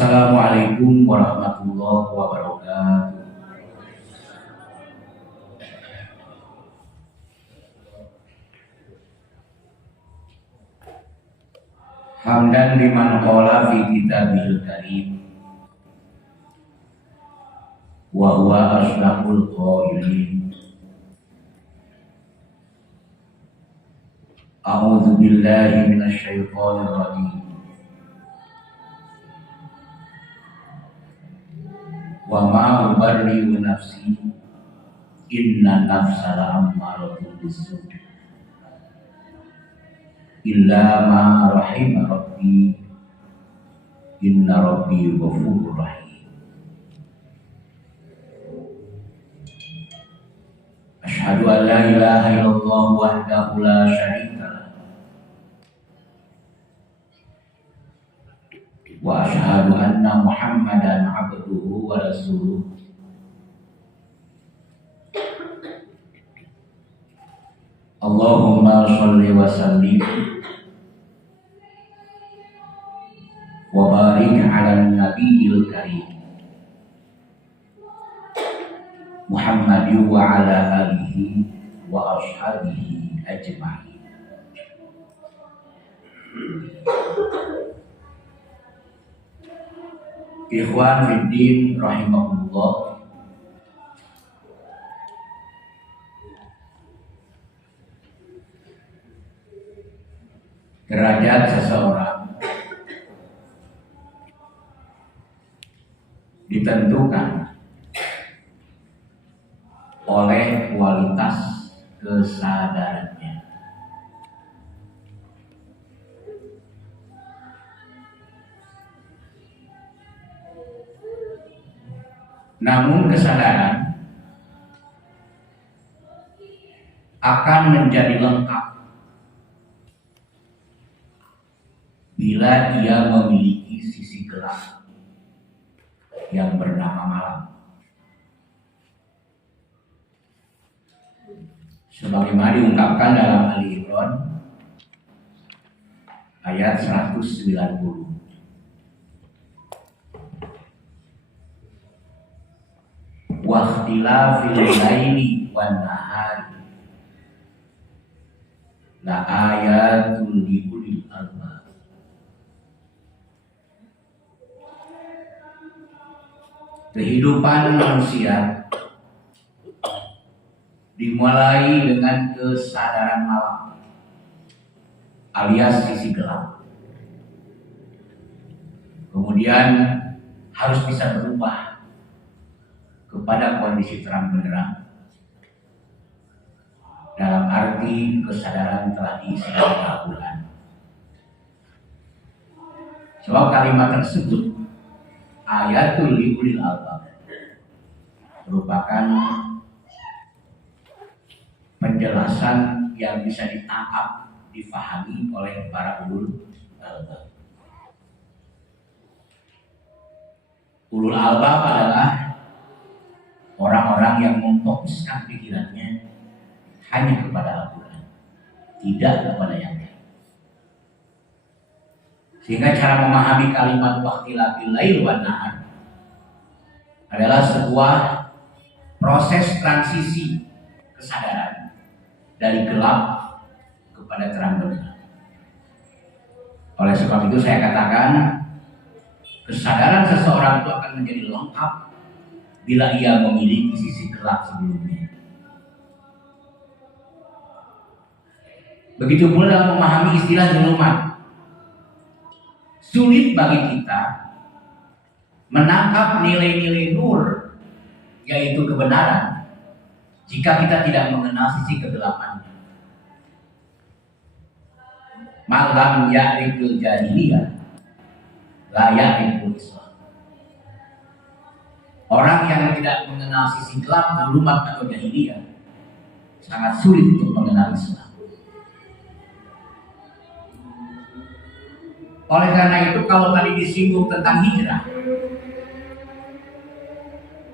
Assalamualaikum warahmatullahi wabarakatuh. Hamdan liman qala fi kitabil karim wa huwa ashraful qailin. A'udzu billahi minasy syaithanir rajim. Wa ma ubarri'u nafsi inna nafsa la'ammaratun bis-su' illa ma rahima rabbi inna rabbi ghafurur rahim. Asyhadu an la ilaha illallah wahdahu la syarika lah wa asyhadu anna Muhammadan abduhu wa rasuluh. Allahumma sholli wa sallim wa barik ala nabiyil karim Muhammadin wa ala alihi wa ashabihi ajma'in. Ikhwan fiddin rahimahullah. Derajat seseorang ditentukan oleh kualitas kesadarannya. Namun kesadaran akan menjadi lengkap bila dia memiliki sisi gelap yang bernama malam. Sebagaimana diungkapkan dalam Ali Imran ayat 190. Wa ikhtilafil laili wan nahari la ayatul li ulil albab. Kehidupan manusia dimulai dengan kesadaran malam alias sisi gelap. Kemudian harus bisa berubah kepada kondisi terang benderang, dalam arti kesadaran telah diisi oleh Al-Quran. Sebab kalimat tersebut ayatul liulil albab merupakan penjelasan yang bisa ditangkap, difahami oleh para ulul albab. Ulul albab adalah orang-orang yang memfokuskan pikirannya hanya kepada Al-Quran, tidak kepada yang lain. Sehingga cara memahami kalimat waqtilafil lail wan nahar adalah sebuah proses transisi kesadaran dari gelap kepada terang benderang. Oleh sebab itu saya katakan kesadaran seseorang itu akan menjadi lengkap bila ia memiliki sisi gelap sebelumnya. Begitu pula dalam memahami istilah zulumat. Sulit bagi kita menangkap nilai-nilai nur, yaitu kebenaran, jika kita tidak mengenal sisi kegelapannya. Malam ya'riful jahiliyah la ya'riful islam. Orang yang tidak mengenal sisi gelap, zulumat atau jahiliyah sangat sulit untuk mengenal Islam. Oleh karena itu, kalau tadi disinggung tentang hijrah,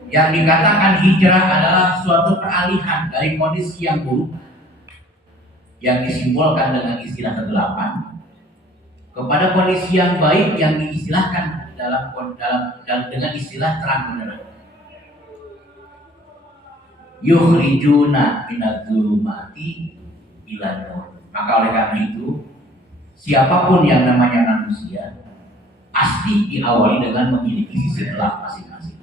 yang dikatakan hijrah adalah suatu peralihan dari kondisi yang buruk yang disimbolkan dengan istilah kegelapan kepada kondisi yang baik yang diistilahkan dengan istilah terang benderang. Yukhrijuna minadz-dzulumati ilan nur. Maka oleh karena itu, siapapun yang namanya manusia pasti diawali dengan memiliki sisi gelap masing-masing.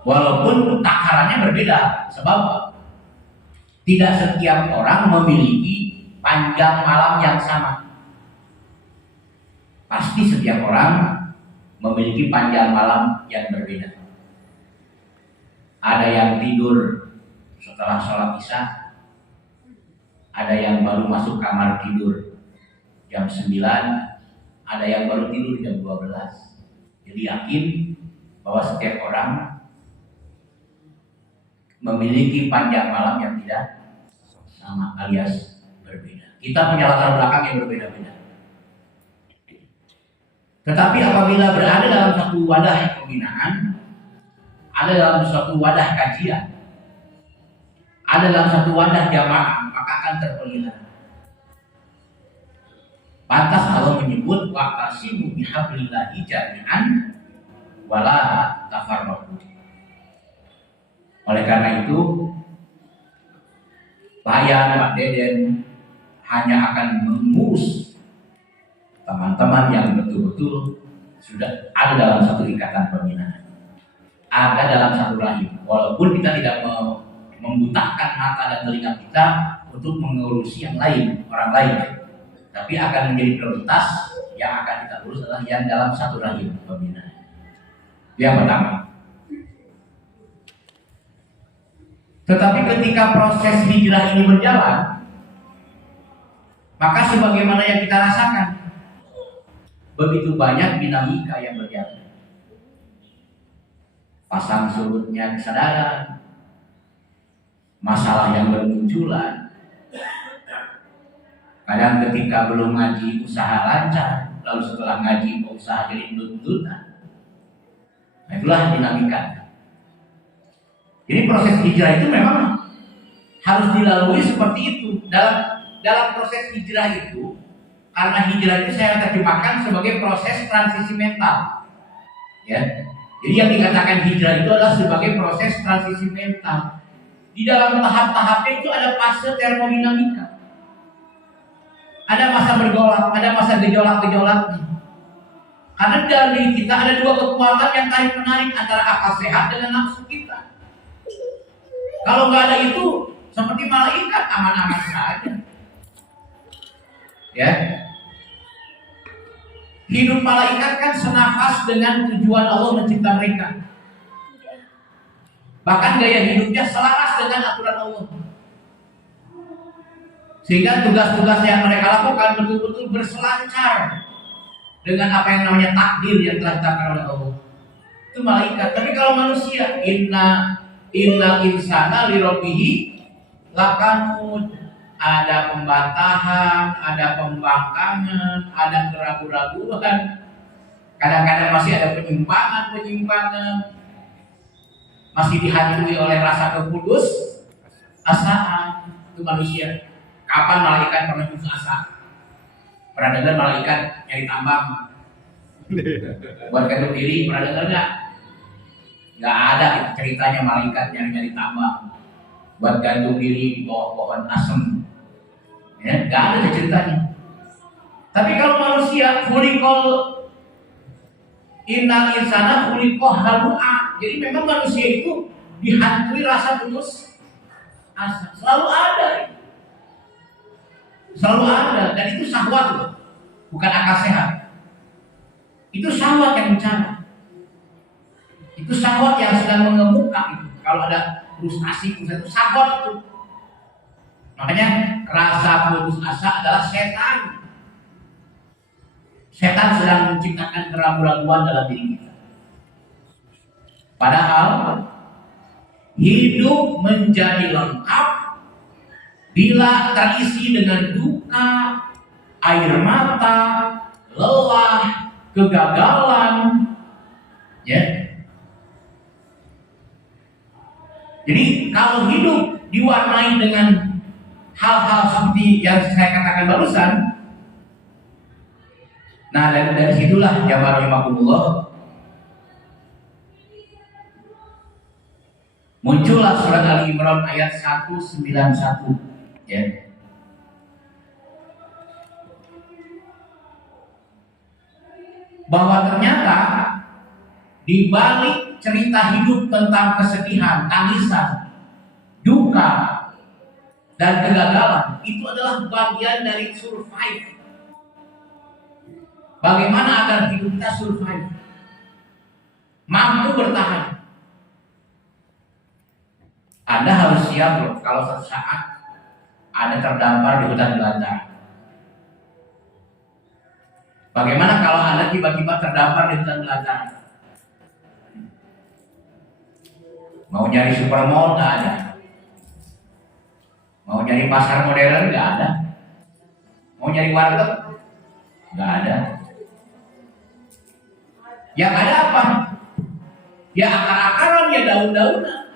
Walaupun takarannya berbeda, sebab tidak setiap orang memiliki panjang malam yang sama. Pasti setiap orang memiliki panjang malam yang berbeda. Ada yang tidur setelah sholat isya, ada yang baru masuk kamar tidur jam 9, ada yang baru tidur jam 12. Jadi yakin bahwa setiap orang memiliki panjang malam yang tidak sama alias berbeda. Kita punya latar belakang yang berbeda-beda. Tetapi apabila berada dalam satu wadah pembinaan, ada dalam suatu wadah kajian, ada dalam satu wadah jamaah, maka akan terpelihara. Pantas Allah menyebut waqtasimu bihablillahi jami'an wala tafarraqu. Oleh karena itu, saya Pak Deden hanya akan mengurus teman-teman yang betul-betul sudah ada dalam satu ikatan pembinaan, ada dalam satu rahim. Walaupun kita tidak membutakan mata dan telinga kita untuk mengurusi yang lain, orang lain, tapi akan menjadi prioritas yang akan kita urus adalah yang dalam satu rahim pembinaan. Yang pertama. Tetapi ketika proses hijrah ini berjalan, maka sebagaimana yang kita rasakan, begitu banyak dinamika yang berjalan. Pasang surutnya kesadaran, masalah yang bermunculan. Kadang ketika belum ngaji usaha lancar, lalu setelah ngaji usaha jadi nut-nutan. Nah, itulah dinamika. Jadi proses hijrah itu memang harus dilalui seperti itu. Dalam proses hijrah itu, karena hijrah itu saya terjemahkan sebagai proses transisi mental. Ya. Jadi yang dikatakan hijrah itu adalah sebagai proses transisi mental. Di dalam tahap-tahapnya itu ada fase termodinamika. Ada masa bergolak, ada masa gejolak-gejolaknya. Karena dalam diri kita ada dua kekuatan yang tarik menarik antara akal sehat dengan nafsu kita. Kalau nggak ada itu, seperti malaikat aman-aman saja. Ya, hidup malaikat kan senafas dengan tujuan Allah mencipta mereka. Bahkan gaya hidupnya selaras dengan aturan Allah. Sehingga tugas-tugas yang mereka lakukan betul-betul berselancar dengan apa yang namanya takdir yang telah ditetapkan oleh Allah. Itu malaikat. Tapi kalau manusia, innal insana lirabbihi lakanud, ada pembantahan, ada pembangkangan, ada keraguan-raguan, kadang-kadang masih ada penyimpangan, masih dihantui oleh rasa keputus asaan. Itu manusia. Kapan malaikat pernah putus asa? Pernah dengar malaikat nyari tambang buat gantung diri? Pernah dengar nggak? Nggak ada itu ceritanya malaikat nyari tambang buat gantung diri di bawah pohon asem. Ya, nggak ada ceritanya. Tapi kalau manusia khuliqal innal insana khuliqa halu'a. Jadi memang manusia itu dihantui rasa putus asa. Selalu ada. Selalu ada, dan itu syahwat loh, bukan akal sehat. Itu syahwat yang bicara. Itu syahwat yang sedang mengemuka itu. Kalau ada frustasi, itu syahwat itu. Makanya rasa putus asa adalah setan. Setan sedang menciptakan keraguan-raguan dalam diri kita. Padahal hidup menjadi lengkap bila terisi dengan duka, air mata, lelah, kegagalan, ya. Jadi kalau hidup diwarnai dengan hal-hal seperti yang saya katakan barusan, Nah, dari situlah jamaah rahimakumullah muncullah surat Ali Imran ayat 191 ya. Bahwa ternyata di balik cerita hidup tentang kesedihan, tangisan, duka, dan kegagalan itu adalah bagian dari survive. Bagaimana agar hidup kita survive, mampu bertahan. Anda harus siap loh kalau suatu saat Anda terdampar di hutan belantara. Bagaimana kalau Anda tiba-tiba terdampar di hutan belantara? Mau nyari supermall nggak ada, mau nyari pasar modern nggak ada, mau nyari warteg nggak ada. Yang ada apa? Ya akar-akaran, ya daun-daunan.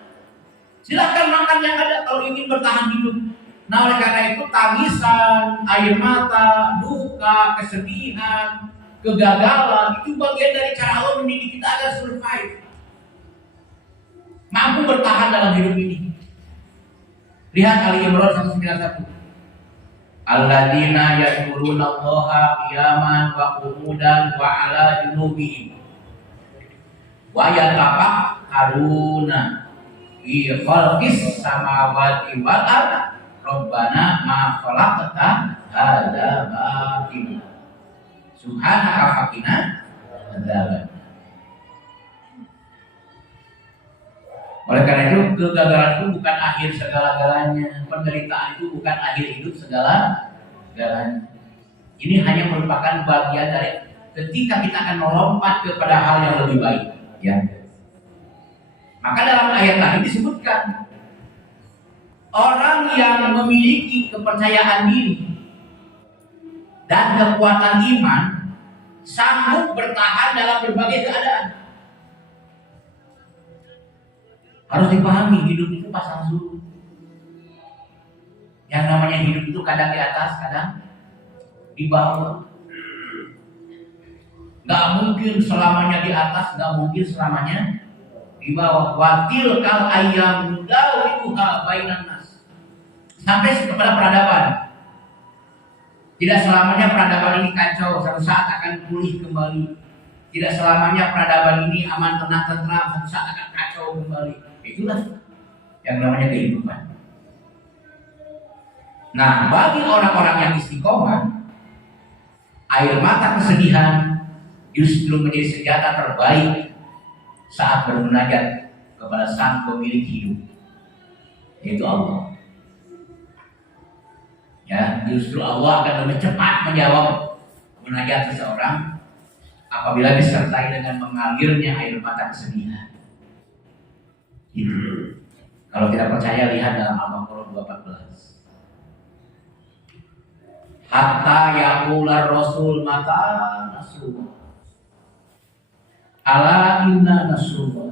Silahkan makan yang ada kalau ingin bertahan hidup. Nah, oleh karena itu tangisan, air mata, duka, kesedihan, kegagalan itu bagian dari cara Allah mendidik kita agar survive, mampu bertahan dalam hidup ini. Lihat Ali Imran 191. Alladzina yadhkuruna Allaha qiyaman wa qu'udan wa 'ala junubihim wa yatafakkaruna fi khalqis samawati wal ardh rabbana ma khalaqta hadza batila subhanaka faqina adzaban. Oleh karena itu kegagalan itu bukan akhir segala-galanya, penderitaan itu bukan akhir hidup segala-galanya. Ini hanya merupakan bagian dari ketika kita akan melompat kepada hal yang lebih baik, ya. Maka dalam ayat tadi disebutkan orang yang memiliki kepercayaan diri dan kekuatan iman sanggup bertahan dalam berbagai keadaan. Harus dipahami, hidup itu pasang surut. Yang namanya hidup itu kadang di atas, kadang di bawah. Gak mungkin selamanya di atas, gak mungkin selamanya di bawah. Watil kal ayam dawiluha bainan nas. Sampai kepada peradaban. Tidak selamanya peradaban ini kacau, suatu saat akan pulih kembali. Tidak selamanya peradaban ini aman, tenang, tentram, suatu saat akan kacau kembali. Itulah yang namanya kehidupan. Nah, bagi orang-orang yang istiqomah, air mata kesedihan justru menjadi senjata terbaik saat bermunajat kepada Sang Pemilik hidup, yaitu Allah. Ya, justru Allah akan lebih cepat menjawab munajat seseorang apabila disertai dengan mengalirnya air mata kesedihan. Gitu. Kalau tidak percaya, lihat dalam Al-Baqarah 2:14. Hatta yaqular rasul mata nasrullah. Ala inna nasrullah.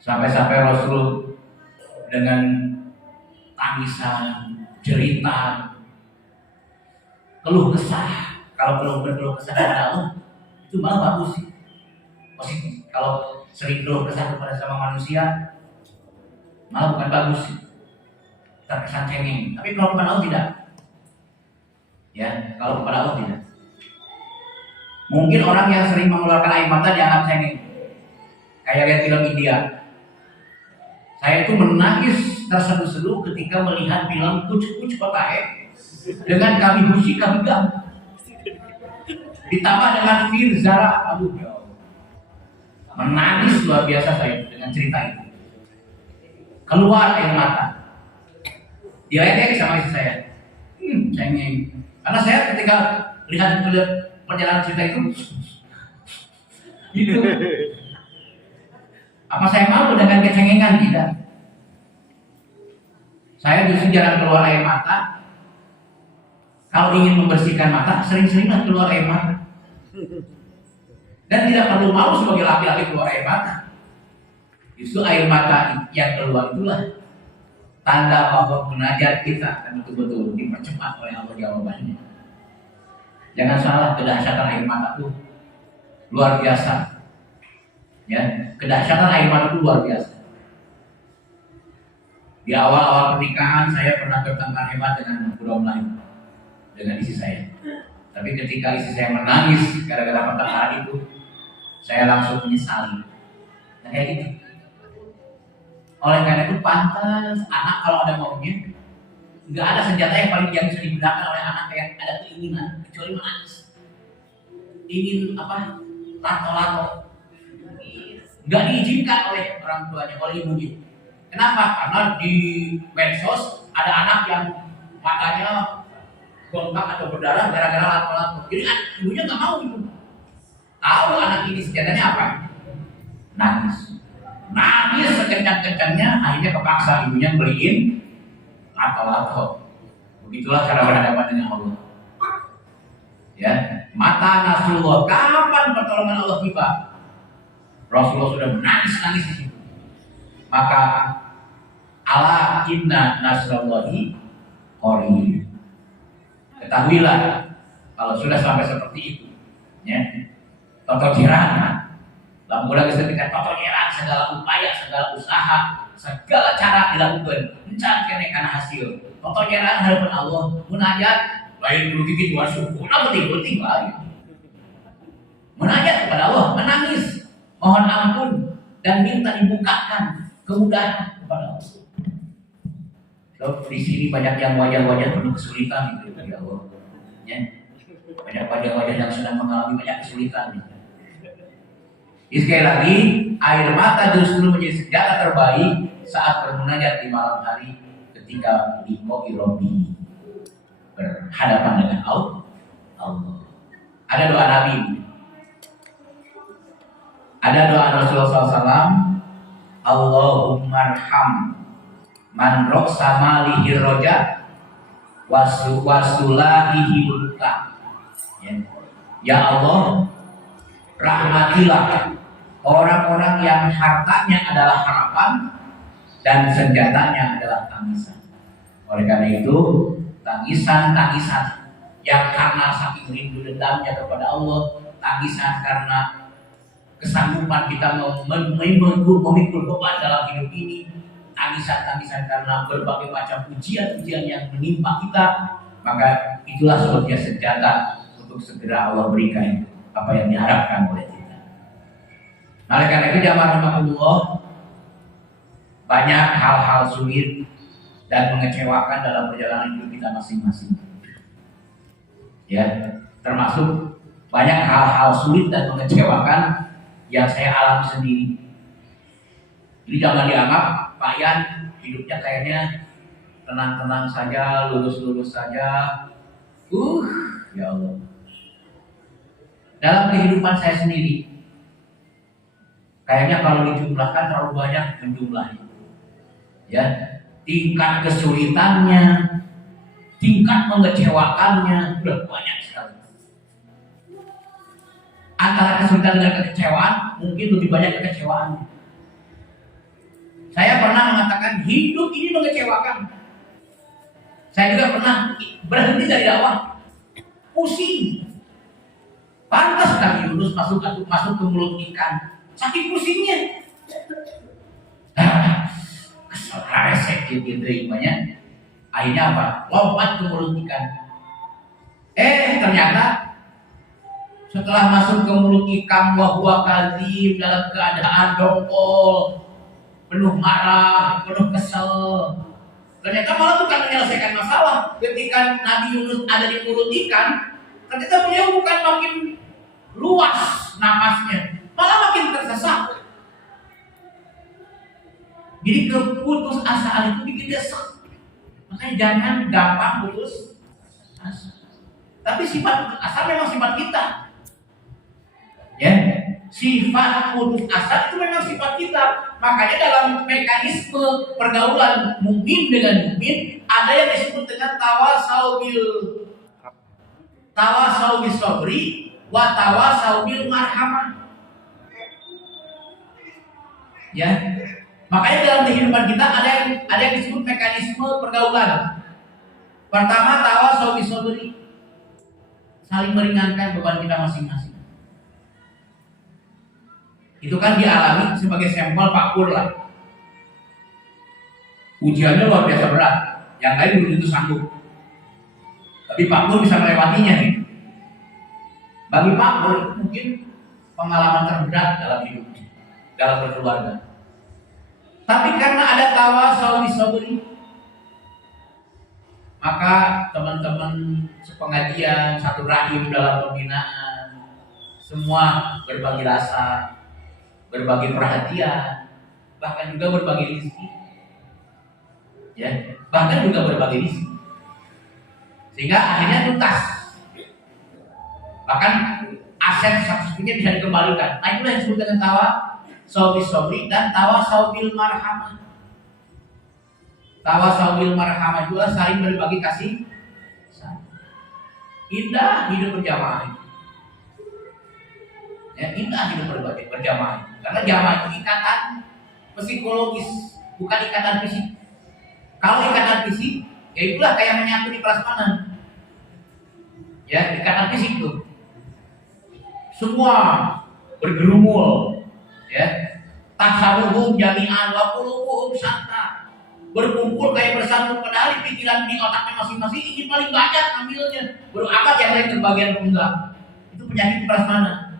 Sampai-sampai Rasul dengan tangisan, cerita, keluh kesah. Kalau berkeluh kesah kepada Allah itu malah bagus sih, positif. Kalau sering keluh kesah kepada sama manusia malah bukan bagus sih, terkesan cengeng. Tapi kalau kepada Allah tidak, ya, kalau kepada Allah tidak. Mungkin orang yang sering mengeluarkan air mata dianggap cengeng, kayak lihat film India. Saya itu menangis terseduh-seduh ketika melihat film Kuch Kuch Kotahe dengan Kami Hushi Kami Gam, ditambah dengan Firzara. Aduh ya, menangis luar biasa saya dengan cerita itu. Keluar air mata. Diledek sama istri saya. Cengeng. Karena saya ketika lihat perjalanan cerita itu, gitu. Apa saya malu dengan kecengengan? Tidak. Saya justru jarang keluar air mata. Kalau ingin membersihkan mata, sering-seringlah keluar air mata. Dan tidak perlu malu sebagai laki-laki keluar air mata. Justru air mata yang keluar itulah tanda bahwa munajat kita akan betul-betul dipercepat oleh Allah jawabannya. Jangan salah, kedahsyatan air mata itu luar biasa. Ya, kedahsyatan air mata itu luar biasa. Di awal-awal pernikahan saya pernah bertengkar hebat dengan budak lain, dengan istri saya. Tapi ketika istri saya menangis gara-gara pertengkaran itu, saya langsung menyesali. Nah, kayak gitu. Oleh karena itu pantas anak kalau ada maunya, nggak ada senjata yang paling yang bisa digunakan oleh anak yang ada keinginan kecuali menangis. Ingin apa? Lato-lato. Nggak diizinkan oleh orang tuanya, oleh ibunya. Kenapa? Karena di medsos ada anak yang matanya bengkak atau berdarah gara-gara lato-lato. Jadi ibunya nggak mau itu. Tahu anak ini senjatanya apa? Nangis. Nangis sekencang-kencangnya, akhirnya kepaksa ibunya beliin lato-lato. Begitulah cara berhadapan dengan Allah. Ya, mata Nasrullah, kapan pertolongan Allah tiba? Rasulullah sudah menangis-nangis di situ. Maka ala inna nasrullahi qarib. Ketahuilah kalau sudah sampai seperti itu, ya. Toto jiran, lamulah ketika toto jiran segala upaya, segala usaha, segala cara dilakukan mencari kenaikan hasil. Toto jiran hadapan Allah, munajat, lain dulu gigit wasyukur, penting lagi. Munajat kepada Allah, menangis, mohon ampun dan minta dibukakan kemudahan kepada Allah. So, di sini banyak yang wajah-wajah penuh kesulitan gitu ya Allah. Ya. Banyak wajah-wajah yang sedang mengalami banyak kesulitan. Sekali lagi, air mata justru menjadi senjata terbaik saat bermunajat di malam hari ketika liqa'i Rabbi, berhadapan dengan Allah. Ada doa Nabi, ada doa Rasulullah SAW. Allahumma arham man roksa malihi roja wasulahihi buka. Ya Allah, rahmatilah orang-orang yang hartanya adalah harapan dan senjatanya adalah tangisan. Oleh karena itu, tangisan yang karena saking rindu dendamnya kepada Allah, tangisan karena kesanggupan kita memikul beban dalam hidup ini, tangisan karena berbagai macam ujian-ujian yang menimpa kita, maka itulah sebetulnya senjata untuk segera Allah berikan apa yang diharapkan oleh kita. Oleh karena itu, jamaah rahmatullah, banyak hal-hal sulit dan mengecewakan dalam perjalanan hidup kita masing-masing. Ya, termasuk banyak hal-hal sulit dan mengecewakan yang saya alami sendiri. Jadi jangan dianggap Pak Yan hidupnya kayaknya tenang-tenang saja, lulus-lulus saja. Ya Allah. Dalam kehidupan saya sendiri, kayaknya kalau dijumlahkan terlalu banyak menjumlahnya. Ya, tingkat kesulitannya, tingkat mengecewakannya udah banyak sekali. Antara kesulitan dan kekecewaan, mungkin lebih banyak kekecewaan. Saya pernah mengatakan hidup ini mengecewakan. Saya juga pernah berhenti dari dakwah, pusing. Pantas Nabi Yunus masuk ke mulut ikan, saking pusingnya. Kesel resek gitu imannya. Akhirnya apa? Lompat ke mulut ikan. Ternyata setelah masuk ke mulut ikan, wahwa kadzib, dalam keadaan dongkol, penuh marah, penuh kesel. Ternyata malah bukan menyelesaikan masalah. Ketika Nabi Yunus ada di mulut ikan, ternyata beliau bukan makin luas napasnya, malah makin tersesat. Jadi keputus asaan itu bikin dia sek. Makanya jangan gampang putus asa. Tapi sifat putus asa memang sifat kita. Ya, sifat putus asa itu memang sifat kita. Makanya dalam mekanisme pergaulan mukmin dengan mukmin ada yang disebut dengan tawasau bil sabri wa tawasau bil marhamah. Ya. Makanya dalam kehidupan kita ada yang disebut mekanisme pergaulan. Pertama, tawasau bil sabri. saling meringankan beban kita masing-masing. Itu kan dialami sebagai sampel Pak Pur lah. Ujiannya luar biasa berat, yang lain belum tentu sanggup. Tapi Pak Pur bisa melewatinya nih. Bagi Pak Pur itu mungkin pengalaman terberat dalam hidup, dalam berkeluarga. Tapi karena ada tawasau bisabri, maka teman-teman sepengajian, satu rahim dalam pembinaan, semua berbagi rasa, berbagi perhatian, bahkan juga berbagi rezeki, ya, bahkan juga berbagi rezeki, sehingga akhirnya tuntas. Bahkan aset satu-satunya bisa dikembalikan. Nah, itulah yang disebut dengan tawasau bisabri dan tawasau bil marhamah. Tawasau bil marhamah juga saling berbagi kasih. Indah hidup berjamaah. Ya, indah hidup berbagi berjamaah. Karena jamaah itu ikatan psikologis, bukan ikatan fisik. Kalau ikatan fisik, ya itulah kayak menyatu di prasmanan. Ya, ikatan fisik tuh. Semua bergerumul, ya. Tasabuhum jami'an wa qulubuhum syatta. Berkumpul kayak bersatu, padahal pikiran di otaknya masing-masing ingin paling banyak ambilnya. Baru amat yang lain kebagian enggak. Itu penyakit prasmanan.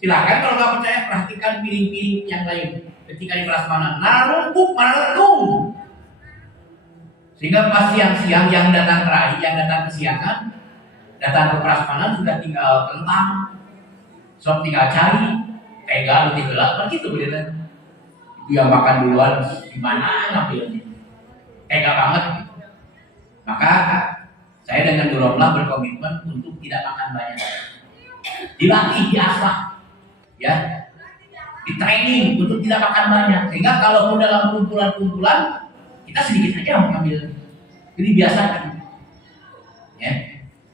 Silakan kalau nggak percaya perhatikan piring-piring yang lain ketika di prasmanan. Mana numpuk, mana letung. Sehingga pas siang-siang yang datang terakhir, yang datang kesiangan, datang ke prasmanan sudah tinggal kentang, sok tinggal cari, tega lebih gelap, kan gitu bener. Itu yang makan duluan, gimana ngambilnya? Tega banget. Maka saya dengan Duromlah berkomitmen untuk tidak makan banyak. Dilatih, diasah, ya, di training untuk tidak makan banyak. Sehingga kalau dalam kumpulan-kumpulan kita sedikit aja mengambil. Jadi biasakan. Ya.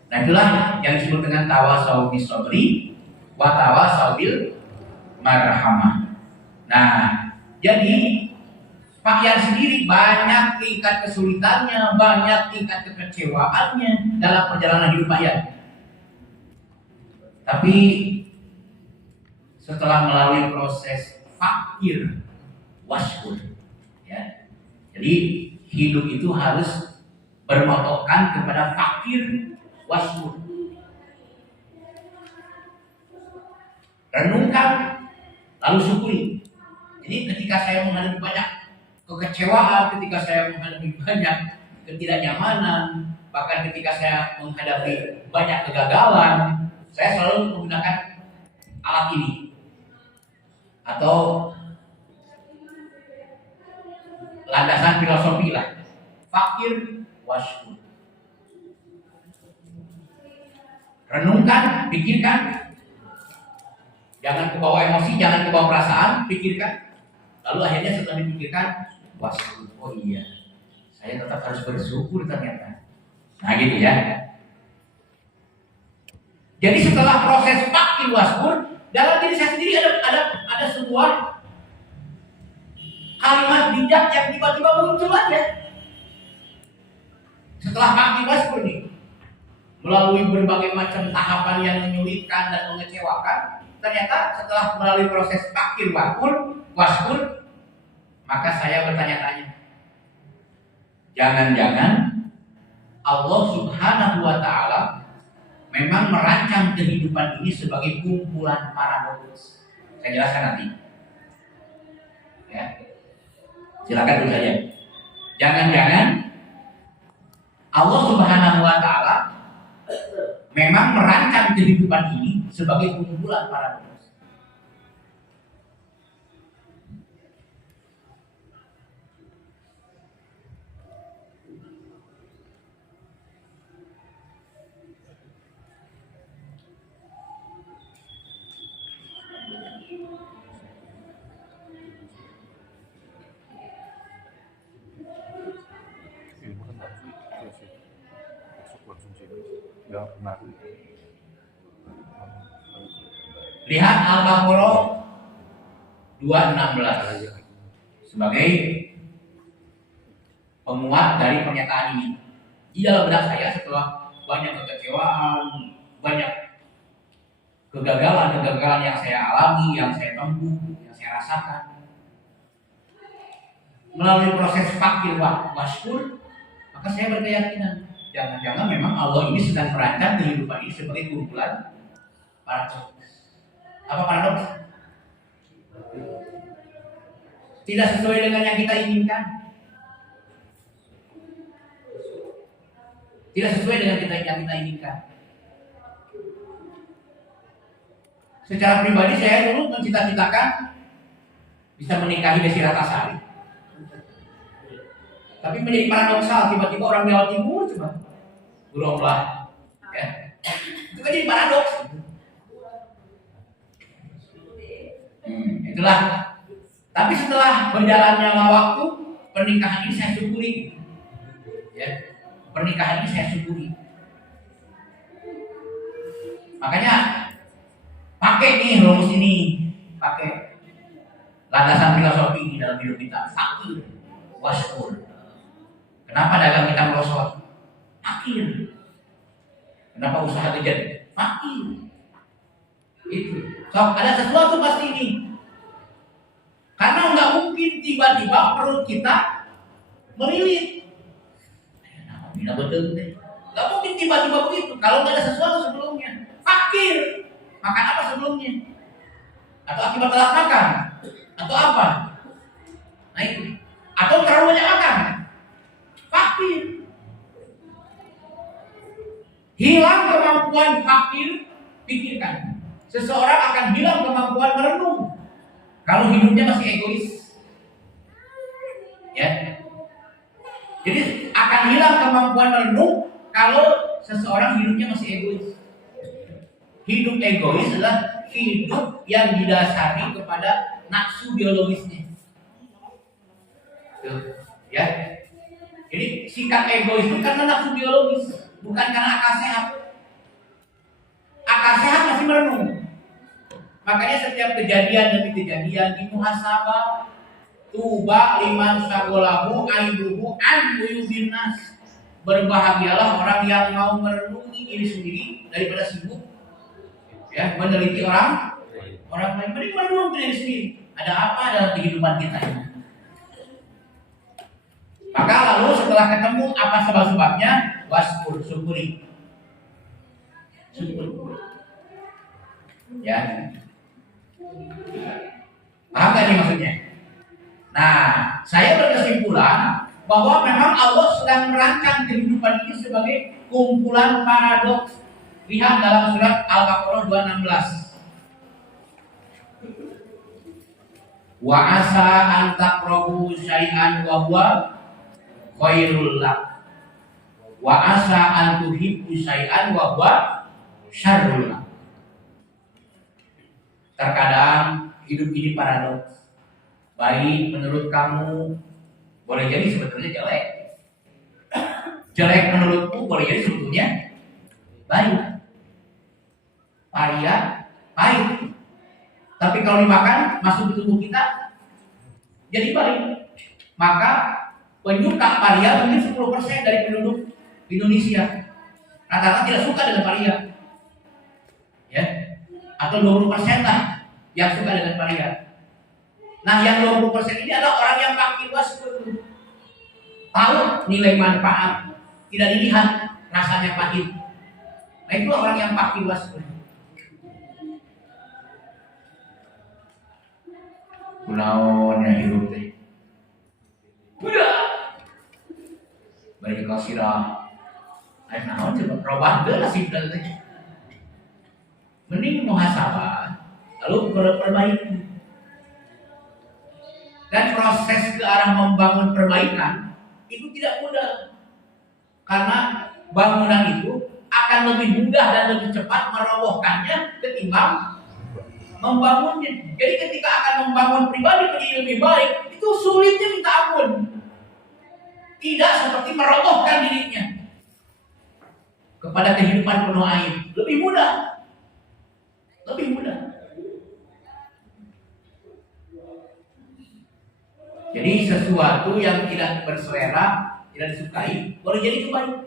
Nah, itulah yang disebut dengan tawasau bisabri wa tawasau bil marhamah. Nah, jadi Pak Yan sendiri banyak tingkat kesulitannya, banyak tingkat kekecewaannya dalam perjalanan hidup Pak Yan. Tapi setelah melalui proses fakir waskur, ya. Jadi hidup itu harus bermotokkan kepada fakir waskur. Renungkan lalu syukuri. Jadi ketika saya menghadapi banyak kekecewaan, ketika saya menghadapi banyak ketidaknyamanan, bahkan ketika saya menghadapi banyak kegagalan, saya selalu menggunakan alat ini atau landasan filosofi lah, fakir waskur. Renungkan, pikirkan, jangan kebawa emosi, jangan kebawa perasaan, pikirkan. Lalu akhirnya setelah dipikirkan, waskur, oh iya, saya tetap harus bersyukur ternyata. Nah gitu ya. Jadi setelah proses fakir waskur, dalam diri saya sendiri ada sebuah kalimat bijak yang tiba-tiba muncul aja. Setelah fakir waskur nih, melalui berbagai macam tahapan yang menyulitkan dan mengecewakan, ternyata setelah melalui proses fakir waskur, maka saya bertanya-tanya, jangan-jangan Allah Subhanahu wa Ta'ala memang merancang kehidupan ini sebagai kumpulan paradoks. Saya jelaskan nanti. Ya, silakan dulu saja. Jangan-jangan Allah Subhanahu wa Ta'ala memang merancang kehidupan ini sebagai kumpulan paradoks. Lihat Al-Baqarah 2:16 sebagai penguat dari pernyataan ini. Di dalam benak saya setelah banyak kekecewaan, banyak kegagalan yang saya alami, yang saya tempuh, yang saya rasakan. Melalui proses fakir waskur, maka saya berkeyakinan jangan-jangan memang Allah ini sedang merancang kehidupan ini sebagai kumpulan paradoks. Apa paradoks? Tidak sesuai dengan yang kita inginkan. Tidak sesuai dengan yang kita inginkan. Secara pribadi saya dulu mencita-citakan bisa menikahi Desi Ratnasari. Tapi menjadi paradoksal, tiba-tiba orang Jawa Timur coba berubah, ya. Itu kan jadi paradoks. Itulah. Tapi setelah berjalannya waktu, pernikahan ini saya syukuri, ya. Pernikahan ini saya syukuri. Makanya pakai nih rumus ini, pakai landasan filosofi di dalam hidup kita. Fakir, waskur. Kenapa dagang kita merosot? Fakir. Kenapa usaha terjadi? Fakir. Itu. So, ada sesuatu pasti ini. Karena nggak mungkin tiba-tiba perut kita melilit. Nah, betul deh. Nggak mungkin tiba-tiba begitu. Kalau nggak ada sesuatu sebelumnya. Fakir. Makan apa sebelumnya? Atau akibat telat makan? Atau apa? Nah itu. Atau terlalu banyak makan? Fakir. Hilang kemampuan fakir, pikirkan. Seseorang akan hilang kemampuan merenung kalau hidupnya masih egois. Ya. Jadi akan hilang kemampuan merenung kalau seseorang hidupnya masih egois. Hidup egois adalah hidup yang didasari kepada nafsu biologisnya. Tuh, ya. Jadi sikap egois itu karena nafsu biologis, bukan karena akal sehat. Akal sehat masih merenung. Makanya setiap kejadian demi kejadian dimuhasabah, tuba liman sagolahu aibuhu an uyubinas. Berbahagialah orang yang mau merenungi diri sendiri daripada sibuk, ya, meneliti orang lain. Mending merenung diri sendiri. Ada apa dalam kehidupan kita ini? Maka lalu setelah ketemu apa sebab-sebabnya, waskur, syukuri. Ya. Paham gak nih maksudnya? Nah, saya berkesimpulan bahwa memang Allah sedang merancang kehidupan ini sebagai kumpulan paradoks. Lihat dalam surat Al-Baqarah 216. Wa asa an taqrabu syai'an wa huwa khairul lak. Wa asa an tuhibbu syai'an wa huwa syarrul lak. Terkadang hidup ini paradoks. Baik menurut kamu boleh jadi sebetulnya jelek. Jelek menurutku boleh jadi sebetulnya baik. Paria pahit. Tapi kalau dimakan masuk ke tubuh kita jadi baik. Maka penyuka paria mungkin 10% dari penduduk Indonesia. Rata-rata tidak suka dengan paria. Ya. Atau 20% lah yang suka dengan paria. Nah, yang 20% ini adalah orang yang fakir waskur. Tahu nilai manfaat, tidak dilihat rasanya pahit. Nah, itulah orang yang fakir waskur. Kunaon yang hidup teh. Udah. Bari ka sirah. Ayo naon coba robah deui simpel teh. Mending muhasabah, lalu perbaiki. Dan proses ke arah membangun perbaikan itu tidak mudah. Karena bangunan itu akan lebih mudah dan lebih cepat merobohkannya ketimbang membangunnya. Jadi ketika akan membangun pribadi menjadi lebih baik, itu sulitnya minta ampun. Tidak seperti merobohkan dirinya kepada kehidupan penuh aib. Lebih mudah. Lebih mudah. Jadi sesuatu yang tidak berselera, tidak disukai, boleh jadi itu baik.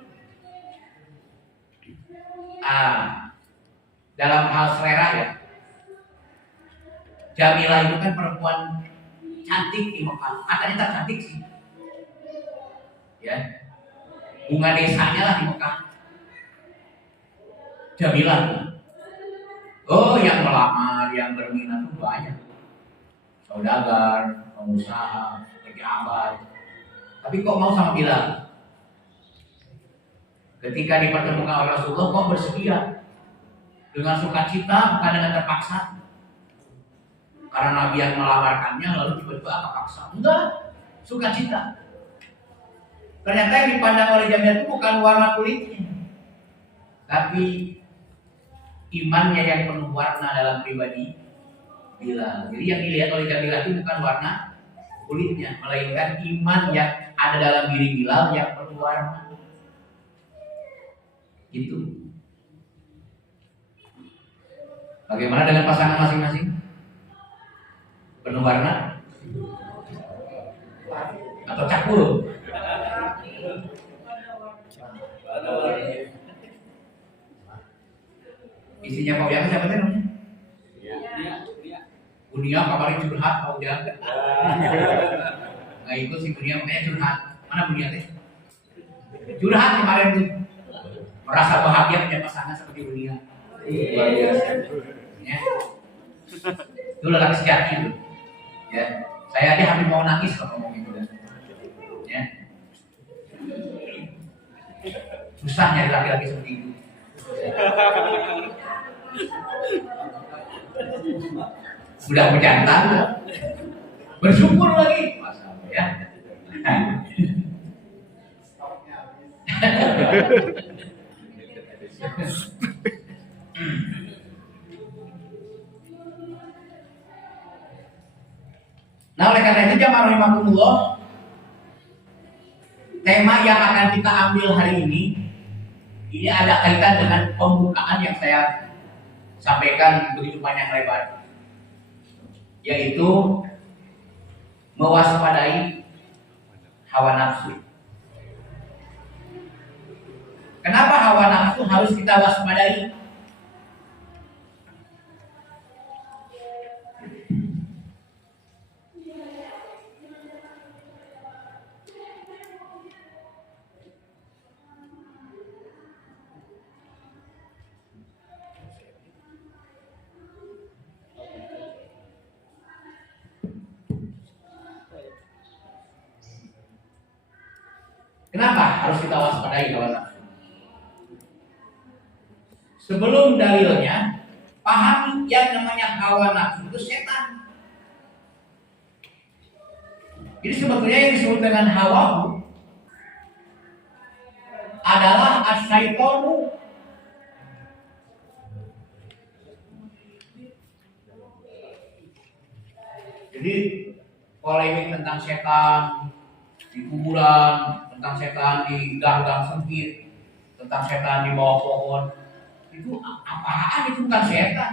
dalam hal selera ya. Jamilah itu kan perempuan cantik di Mekah. Katanya tak cantik sih. Ya. Bunga desanya lah di Mekah. Jamilah. Oh, yang melamar, yang berminat itu banyak. Saudagar, pengusaha, pejabat. Tapi kok mau sama Bilal? Ketika dipertemukan oleh Rasulullah, kok bersedia? Dengan sukacita, bukan dengan terpaksa. Karena Nabi yang melamarkannya, lalu tiba-tiba apa paksa? Enggak, sukacita. Ternyata yang dipandang oleh Jamilah itu bukan warna kulitnya, tapi imannya yang penuh warna dalam pribadi Bilal. Jadi yang dilihat oleh Jamilah itu bukan warna kulitnya, melainkan iman yang ada dalam diri Bilal yang penuh warna. Itu. Bagaimana dengan pasangan masing-masing? Penuh warna? Atau campur? Isinya Pak Ujang siapa sih namanya? Unia kemarin curhat Pak Ujang. Nggak ikut si Unia, makanya curhat. Mana Unia teh? Curhat kemarin tuh. Merasa bahagia punya pasangan seperti Unia. Luar biasa. Ya. Itu lelaki sejati itu. Ya. Saya aja hampir mau nangis kalau ngomong itu. Ya. Susah nyari laki-laki seperti itu. Sudah berjantan, bersyukur lagi, masalah ya. Nah, oleh karena itu jamaah rahimakumullah, tema yang akan kita ambil hari ini ada kaitan dengan pembukaan yang saya sampaikan begitu panjang lebar, yaitu mewaspadai hawa nafsu. Kenapa hawa nafsu harus kita waspadai? Kenapa harus kita waspadai hawa nafsu? Sebelum dalilnya, pahami yang namanya hawa nafsu itu setan. Jadi sebetulnya yang disebut dengan hawa adalah asyaitonu. Jadi polemik tentang setan di kuburan, tentang setan di gang-gang sempit, tentang setan di bawah pohon, itu apaan? Itu bukan setan.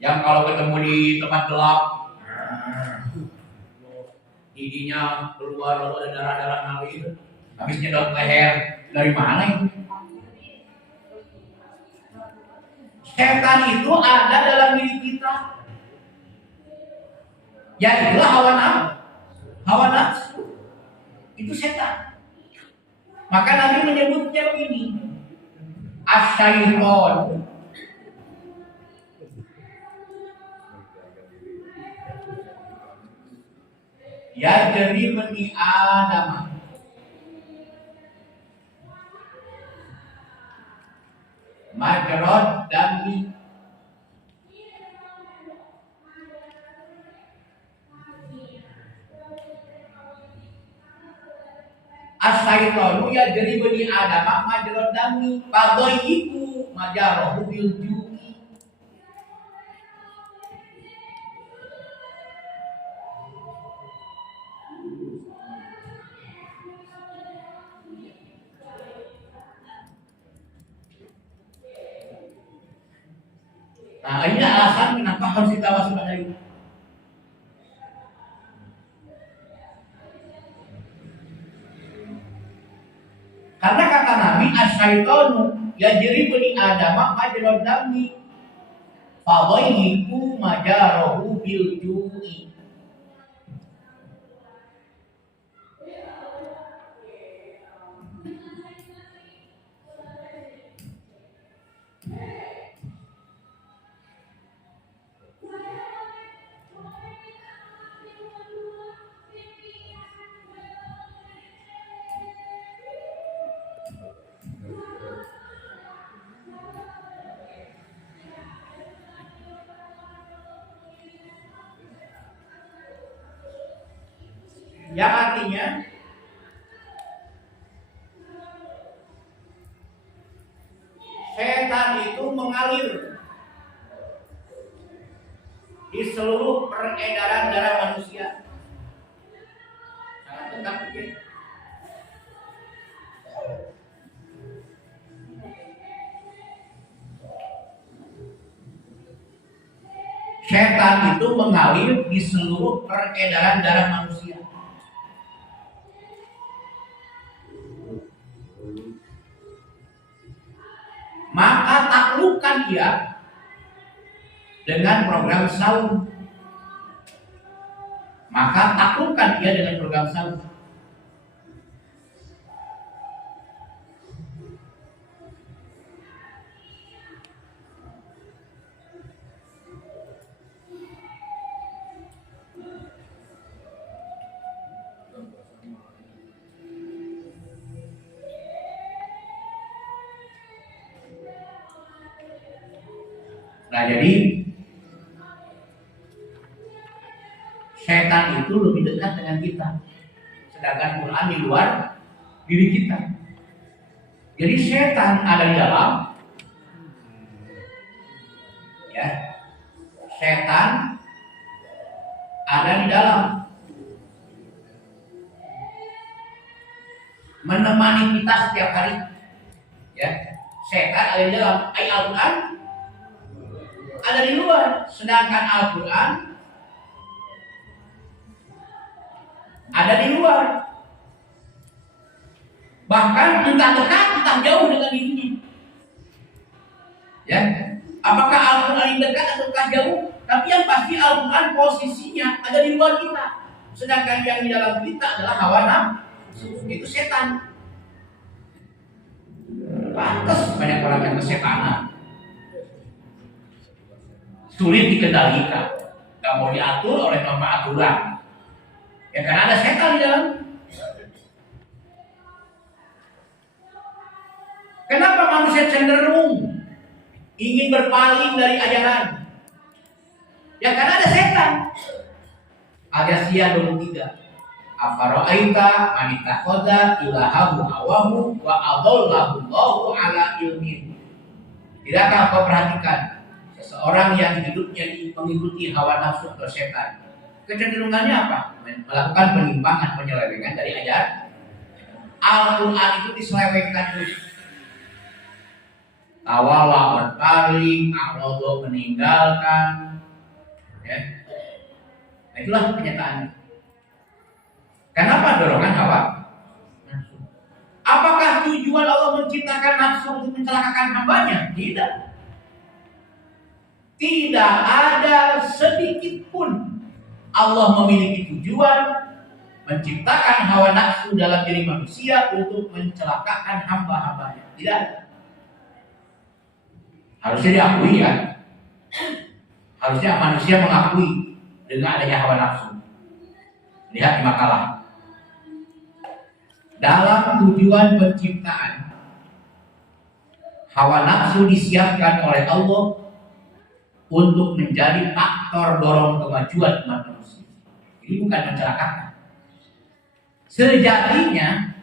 Yang kalau ketemu di tempat gelap, giginya keluar lalu ada darah-darah ngalir, habis nyedot leher, dari mana itu? Setan itu ada dalam diri kita. Ya itulah hawa nafsu. Itu setan. Maka Nabi menyebutnya begini, asyaiton. Ya jadi bani Adam. Majrad dami. Asyaitonu ya jadi bani Adam majrad dami. Padoyiku majarohu biljuki. Nah, ini alasan kenapa harus kita waspadai. Karena kata Nabi, Nabi asyaitonu yajri bani adama majrad dami fadayyiku majarahu bil ju'i. Yang artinya setan itu mengalir di seluruh peredaran darah manusia. Sangat tegak ya. Setan itu mengalir di seluruh peredaran darah manusia. Maka taklukkan dia dengan program saum. Maka taklukkan dia dengan program saum. Nah jadi setan itu lebih dekat dengan kita, sedangkan Quran di luar diri kita. Jadi setan ada di dalam, ya. Setan ada di dalam, menemani kita setiap hari, ya. Setan ada di dalam, Al-Quran ada di luar, sedangkan Al-Quran ada di luar. Bahkan entah dekat, entah jauh dengan dirinya. Ya, apakah Al-Quran yang dekat ataukah jauh? Tapi yang pasti Al-Quran posisinya ada di luar kita, sedangkan yang di dalam kita adalah hawa nafsu, itu setan. Pantas banyak orang yang kesetanan, sulit dikendalikan, gak mau diatur oleh norma aturan. Ya karena ada setan di dalam. Kenapa manusia cenderung ingin berpaling dari ajaran? Ya karena ada setan. Al-Jathiyah 23. Afara'aita man ittakhadha ilahahu hawahu wa adallahu Allahu ala ilmin. Tidakkah kau perhatikan seseorang yang hidupnya mengikuti hawa nafsu atau setan? Kecenderungannya apa? Melakukan penyimpangan, penyelewengan dari ajaran. Al-Quran itu diselewengkan terus. Tawala berpaling, a'rada meninggalkan. Ya. Nah, itulah kenyataannya. Kenapa dorongan hawa nafsu? Apakah tujuan Allah menciptakan nafsu untuk mencelakakan hambanya? Tidak. Tidak ada sedikit pun Allah memiliki tujuan menciptakan hawa nafsu dalam diri manusia untuk mencelakakan hamba-hambanya. Tidak. Harusnya diakui ya. Harusnya manusia mengakui dengan adanya hawa nafsu. Lihat di makalah. Dalam tujuan penciptaan, hawa nafsu disiapkan oleh Allah untuk menjadi faktor dorong kemajuan umat manusia. Ini bukan mencelakakan. Sejatinya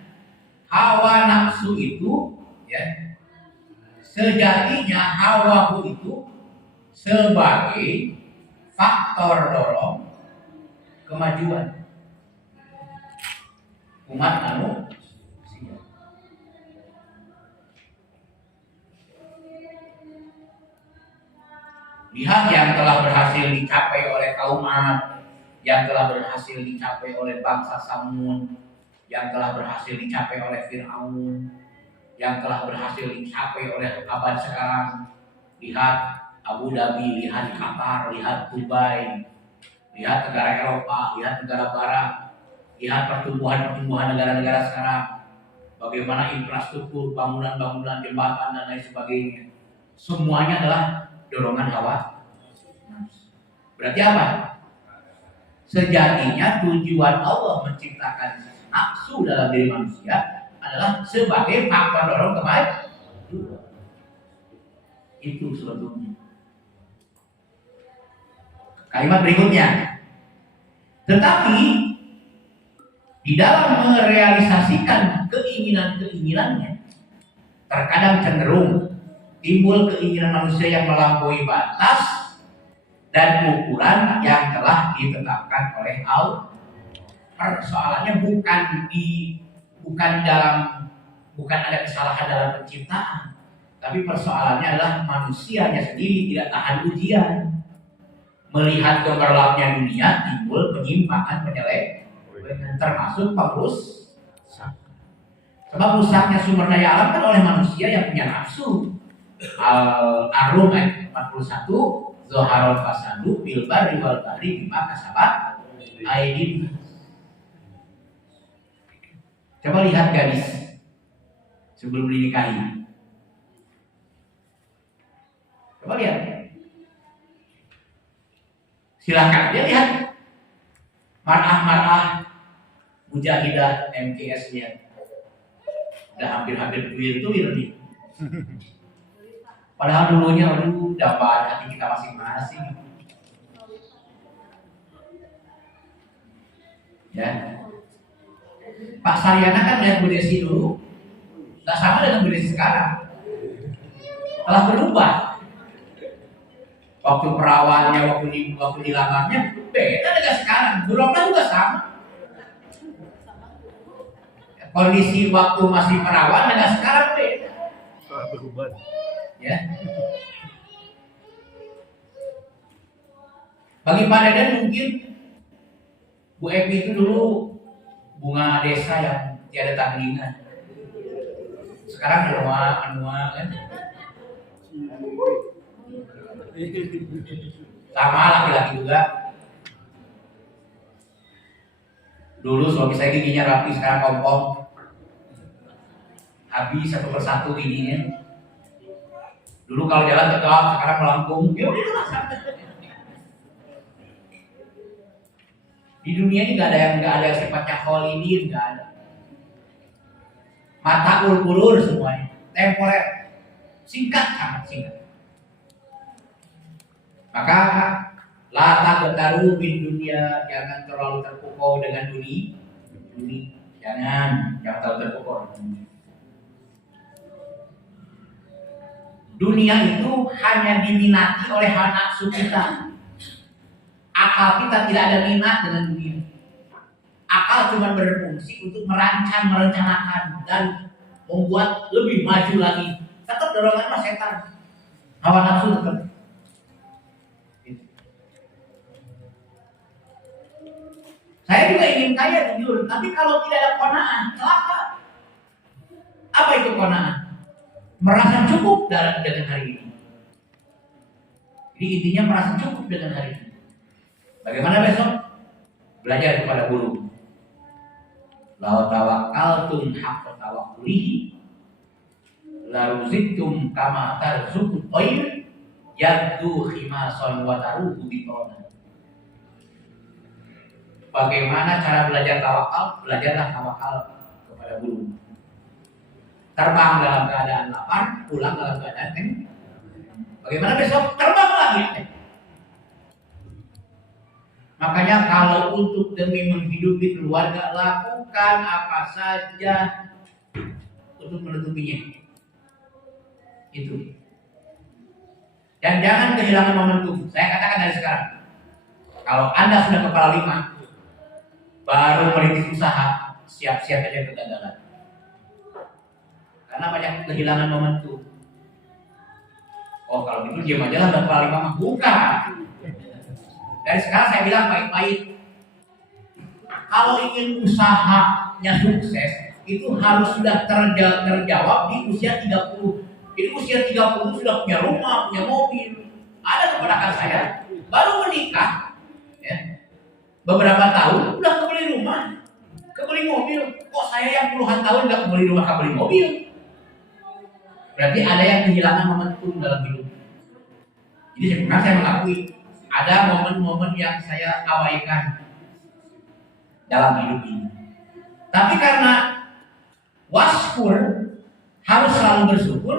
hawa nafsu itu, ya, sejatinya hawaku itu sebagai faktor dorong kemajuan umat manusia. Lihat yang telah berhasil dicapai oleh kaum Ad, yang telah berhasil dicapai oleh bangsa Samud, yang telah berhasil dicapai oleh Fir'aun. yang telah berhasil dicapai oleh abad sekarang. Lihat Abu Dhabi, lihat Qatar, lihat Dubai, lihat negara Eropa, lihat negara Barat, lihat pertumbuhan negara-negara sekarang. Bagaimana infrastruktur, bangunan-bangunan, jembatan dan lain sebagainya. Semuanya adalah dorongan hawa. Berarti apa? Sejatinya tujuan Allah menciptakan nafsu dalam diri manusia adalah sebagai faktor dorong kebaikan. Itu sebetulnya. Kalimat berikutnya. Tetapi di dalam merealisasikan keinginan-keinginannya, terkadang cenderung timbul keinginan manusia yang melampaui batas dan ukuran yang telah ditetapkan oleh Allah. Persoalannya bukan ada kesalahan dalam penciptaan, tapi persoalannya adalah manusianya sendiri tidak tahan ujian. Melihat gemerlapnya dunia, timbul penyimpangan, penyelewengan, termasuk perusak. Sebab rusaknya sumber daya alam kan oleh manusia yang punya nafsu. Al-Rum ayat 41, Zoharul fasadu bil barri wal bahri bima kasabat aydin. Coba lihat gadis sebelum dinikahi. Coba lihat. Silakan dia lihat mar'ah mujahidah MTS-nya. Udah hampir tuir nih. Padahal dulunya dapat hati kita masing-masing. Ya. Pak Saryana kan lihat Bu Desi dulu, nggak sama dengan Bu Desi sekarang. Telah berubah. Waktu perawannya, waktu dilamarnya beda dengan sekarang. Dulu juga sama. Kondisi waktu masih perawan dengan sekarang beda. Berubah. Ya. Bagi Pak Deden mungkin Bu Epi itu dulu bunga desa yang tiada tandingan. Sekarang menua kan. Sama laki-laki juga. Dulu suami saya giginya rapi, sekarang kompong. Habis satu persatu giginya. Dulu kalau jalan tegak, sekarang melengkung. Ya udah santai. Di dunia ini nggak ada yang sifatnya holidin, nggak ada. Mata ulur semuanya, temporer, sangat singkat. Maka lata bertaruh di dunia, jangan terlalu terpukau dengan dunia. Jangan terlalu terpukau. Dunia itu hanya diminati oleh hawa nafsu kita. Akal kita tidak ada minat dengan dunia. Akal cuma berfungsi untuk merencanakan dan membuat lebih maju lagi. Tetap dorongan mas setan, hawa nafsu tetap. Saya juga ingin kaya jujur, tapi kalau tidak ada qanaah, celaka. Apa itu qanaah? Merasa cukup dengan hari ini. Jadi intinya merasa cukup dengan hari ini. Bagaimana besok? Belajar kepada guru. Lau tawakkaltum haqqa tawakkulihi la ruzittum kama tarzuqut tayr yaddu khimasan wa taruhu bitona. Bagaimana cara belajar tawakal? Belajarlah tawakal kepada guru. Terbang dalam keadaan lapar, pulang dalam keadaan kenyang. Bagaimana besok? Terbang lagi. Makanya kalau untuk demi menghidupi keluarga, lakukan apa saja untuk menutupinya. Itu. Dan jangan kehilangan momentum. Saya katakan dari sekarang, kalau Anda sudah kepala 5, baru merintis usaha, siap-siap aja kegagalan. Karena banyak kehilangan momentum. Oh kalau gitu diam aja lah, kepala 5 mah. Bukan. Dari sekarang saya bilang baik-baik. Kalau ingin usahanya sukses, itu harus sudah terjawab di usia 30. Ini usia 30 sudah punya rumah, punya mobil. Ada keponakan saya baru menikah, ya, beberapa tahun udah kebeli rumah, kebeli mobil. Kok saya yang puluhan tahun nggak kebeli rumah, kebeli mobil? Berarti ada yang kehilangan momentum dalam hidup. Jadi sebenarnya saya mengakui ada momen-momen yang saya abaikan dalam hidup ini. Tapi karena waskur, harus selalu bersyukur,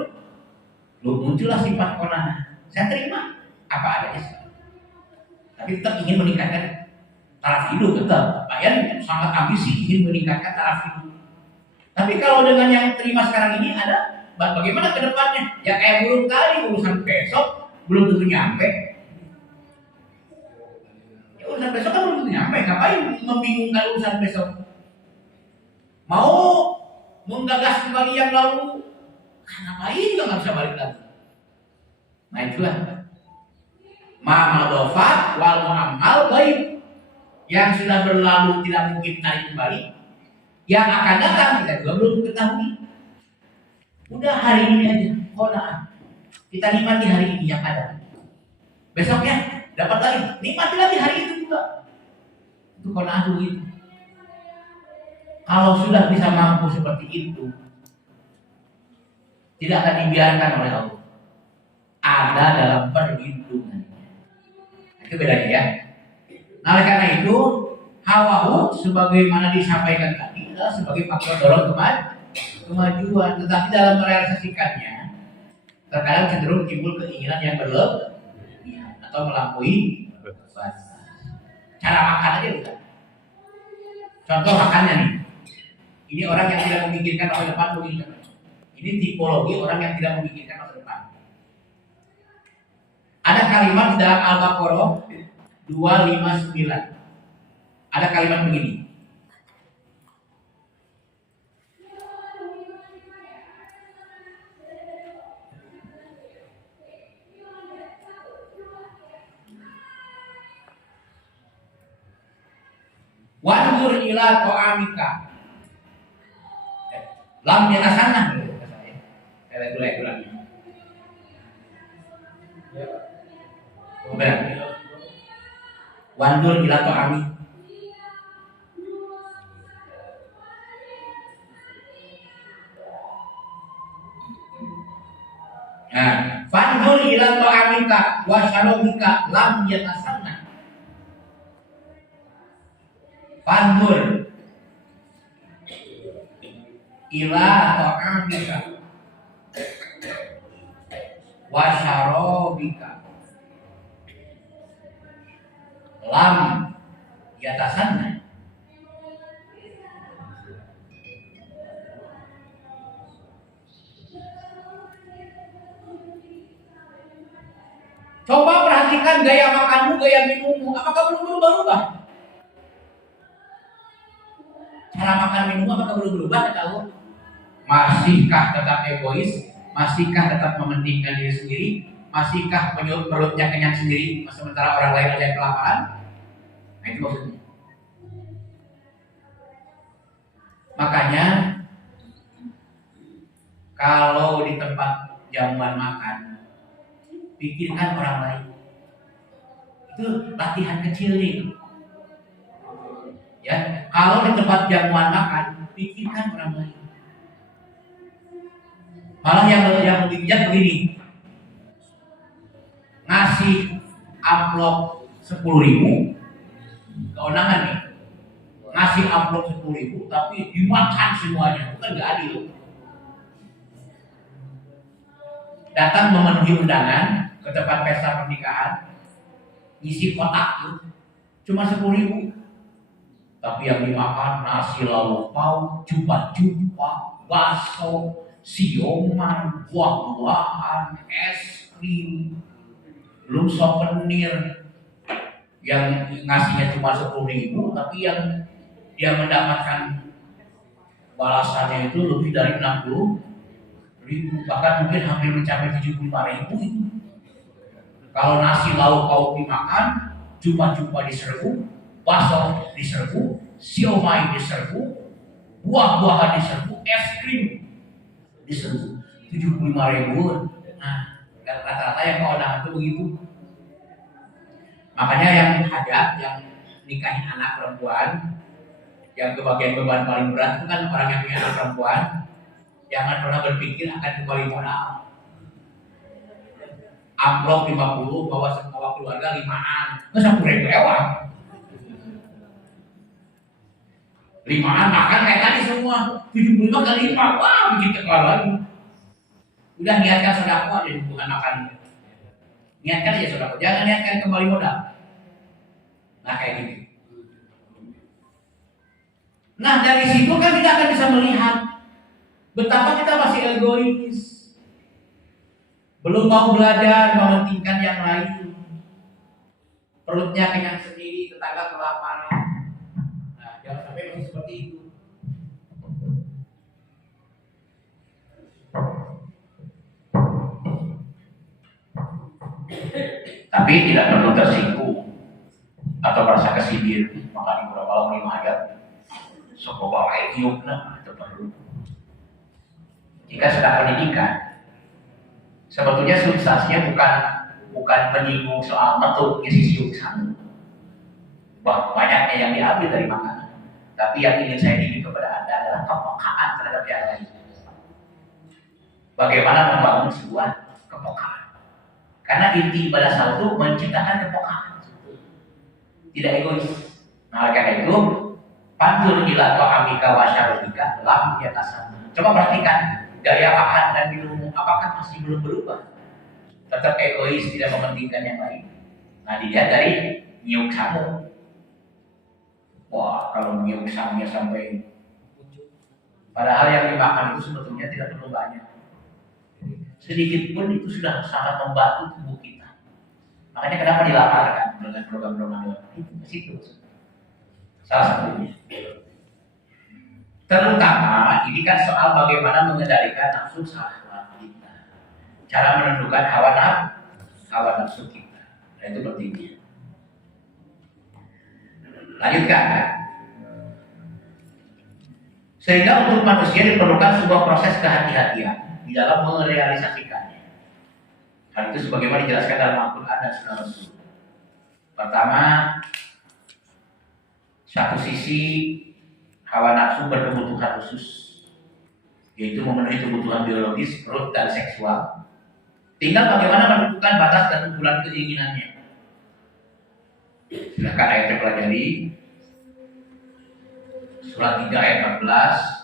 muncullah sifat qanaah. Saya terima apa adanya. Tapi tetap ingin meningkatkan taraf hidup, tetap. Pak Yan sangat ambisi ingin meningkatkan taraf hidup. Tapi kalau dengan yang terima sekarang ini ada, bagaimana ke depannya? Ya kayak burung tali, urusan besok belum tentu nyampe. Ya urusan besok kan belum tentu nyampe. Ngapain membingungkan urusan besok? Mau menggagas kembali yang lalu, ngapain juga nggak bisa balik lagi. Nah itulah ma'madofat wal mu'amal baik. Yang sudah berlalu tidak mungkin tarik kembali. Yang akan datang kita juga belum ketahui. Udah hari ini aja, qanaah. Kita nikmati hari ini yang ada. Besoknya dapat lagi, nikmati lagi hari itu juga. Itu qanaah dulu itu. Kalau sudah bisa mampu seperti itu, tidak akan dibiarkan oleh Allah. Ada dalam perlindungannya. Itu bedanya ya. Nah, oleh karena itu, hawahu sebagaimana disampaikan tadi adalah sebagai faktor dorong kemajuan. Tetapi dalam merealisasikannya, terkadang cenderung timbul keinginan yang berlebihan atau melampaui batas. Cara makan aja bukan. Contoh makannya nih. Ini orang yang tidak memikirkan masa depan begini. Ini tipologi orang yang tidak memikirkan masa depan. Ada kalimat di dalam Al-Baqarah 259. Ada kalimat begini. Wanzur ila ta'amika. Lam yatasanna. Saya lihat dulu lagi. Wanzur ila ta'ami. Nah, fanzur ila ta'amika wa syarabika lam yatasanna. Fanzur ila ta'amika wa syarabika lam yatasanna. Coba perhatikan gaya makanmu, gaya minummu, apakah belum berubah-ubah? Cara makan minum apakah belum berubah? Tahu? Masihkah tetap egois? Masihkah tetap mementingkan diri sendiri? Masihkah perutnya kenyang sendiri, sementara orang lain aja yang kelaparan? Nah itu maksudnya. Makanya kalau di tempat jamuan makan, pikirkan orang lain. Itu latihan kecil nih. Ya, kalau di tempat jamuan makan, pikirkan orang lain. Malah yang lebih bijak begini, ngasih amplop 10.000, keundangan nih, ngasih amplop 10.000, tapi dimakan semuanya, bukan nggak adil. Datang memenuhi undangan ke tempat pesta pernikahan, ngisi kotak tuh, cuma 10.000, tapi yang dimakan nasi lauk pauk, jumpa-jumpa, bakso, siomay, buah-buahan, es krim, belum souvenir. Yang ngasihnya cuma 10.000, tapi yang dia mendapatkan balasannya itu lebih dari 60.000, bahkan mungkin hampir mencapai 75.000 itu. Kalau nasi lauk pauk dimakan, jumpa-jumpa diserbu, bakso diserbu, siomay diserbu, buah-buahan diserbu, es krim diserbu 75.000. Nah, rata-rata yang keundangan itu begitu. Makanya yang hajat, yang nikahin anak perempuan, yang kebagian beban paling berat itu kan orang yang punya anak perempuan. Jangan pernah berpikir akan kembali modal. Amplop 50, bawa keluarga 5-an, nggak 10.000 lewat. 5-an makan kayak tadi semua, 75 kali 5, wah bikin tekor lagi. Udah niatkan sedekah aja, bukan makan. Niatkan aja sedekah, jangan niatkan kembali modal. Nah kayak gitu. Nah dari situ kan kita akan bisa melihat betapa kita masih egois, belum mau belajar mementingkan yang lain. Perutnya kenyang sendiri, tetangga kelaparan. Nah jangan sampai masih seperti itu. Tapi tidak perlu tersinggung atau merasa kesindir. Makanya kurang malam 5 ayat sok bawa tiup, nah itu perlu. Jika sedang pendidikan, sebetulnya substansinya bukan menyinggung soal bentuknya si siuk sana. Wah, banyaknya yang diambil dari makanan. Tapi yang ingin saya didik kepada Anda adalah kepekaan terhadap yang lain. Bagaimana membangun sebuah kepekaan? Karena inti ibadah salat itu menciptakan kepekaan, tidak egois. Nah, oleh karena itu, pantur ila ta'amika wa syarabika lam yatasana. Coba perhatikan gaya makan dan minum apakah masih belum berubah? Tetap egois, tidak mementingkan yang lain. Nah, dilihat dari nyiuk sangu. Wah, kalau nyiuk sangunya sampai, padahal yang dimakan itu sebetulnya tidak perlu banyak. Sedikit pun itu sudah sangat membantu tubuh kita. Makanya kenapa dilaparkan dengan program-program itu ke situ. Salah satunya. Terutama ini kan soal bagaimana mengendalikan nafsu syahwat kita. Cara menentukan hawa nafsu kita. Nah, itu pentingnya. Lanjutkan. Sehingga untuk manusia diperlukan sebuah proses kehati-hatian di dalam merealisasikannya. Hal itu sebagaimana dijelaskan dalam Al-Quran dan Sunnah Rasul. Pertama, satu sisi hawa nafsu berkebutuhan khusus, yaitu memenuhi kebutuhan biologis, perut dan seksual. Tinggal bagaimana menentukan batas dan ukuran keinginannya. Silakan ayatnya pelajari. Surat 3 ayat 14.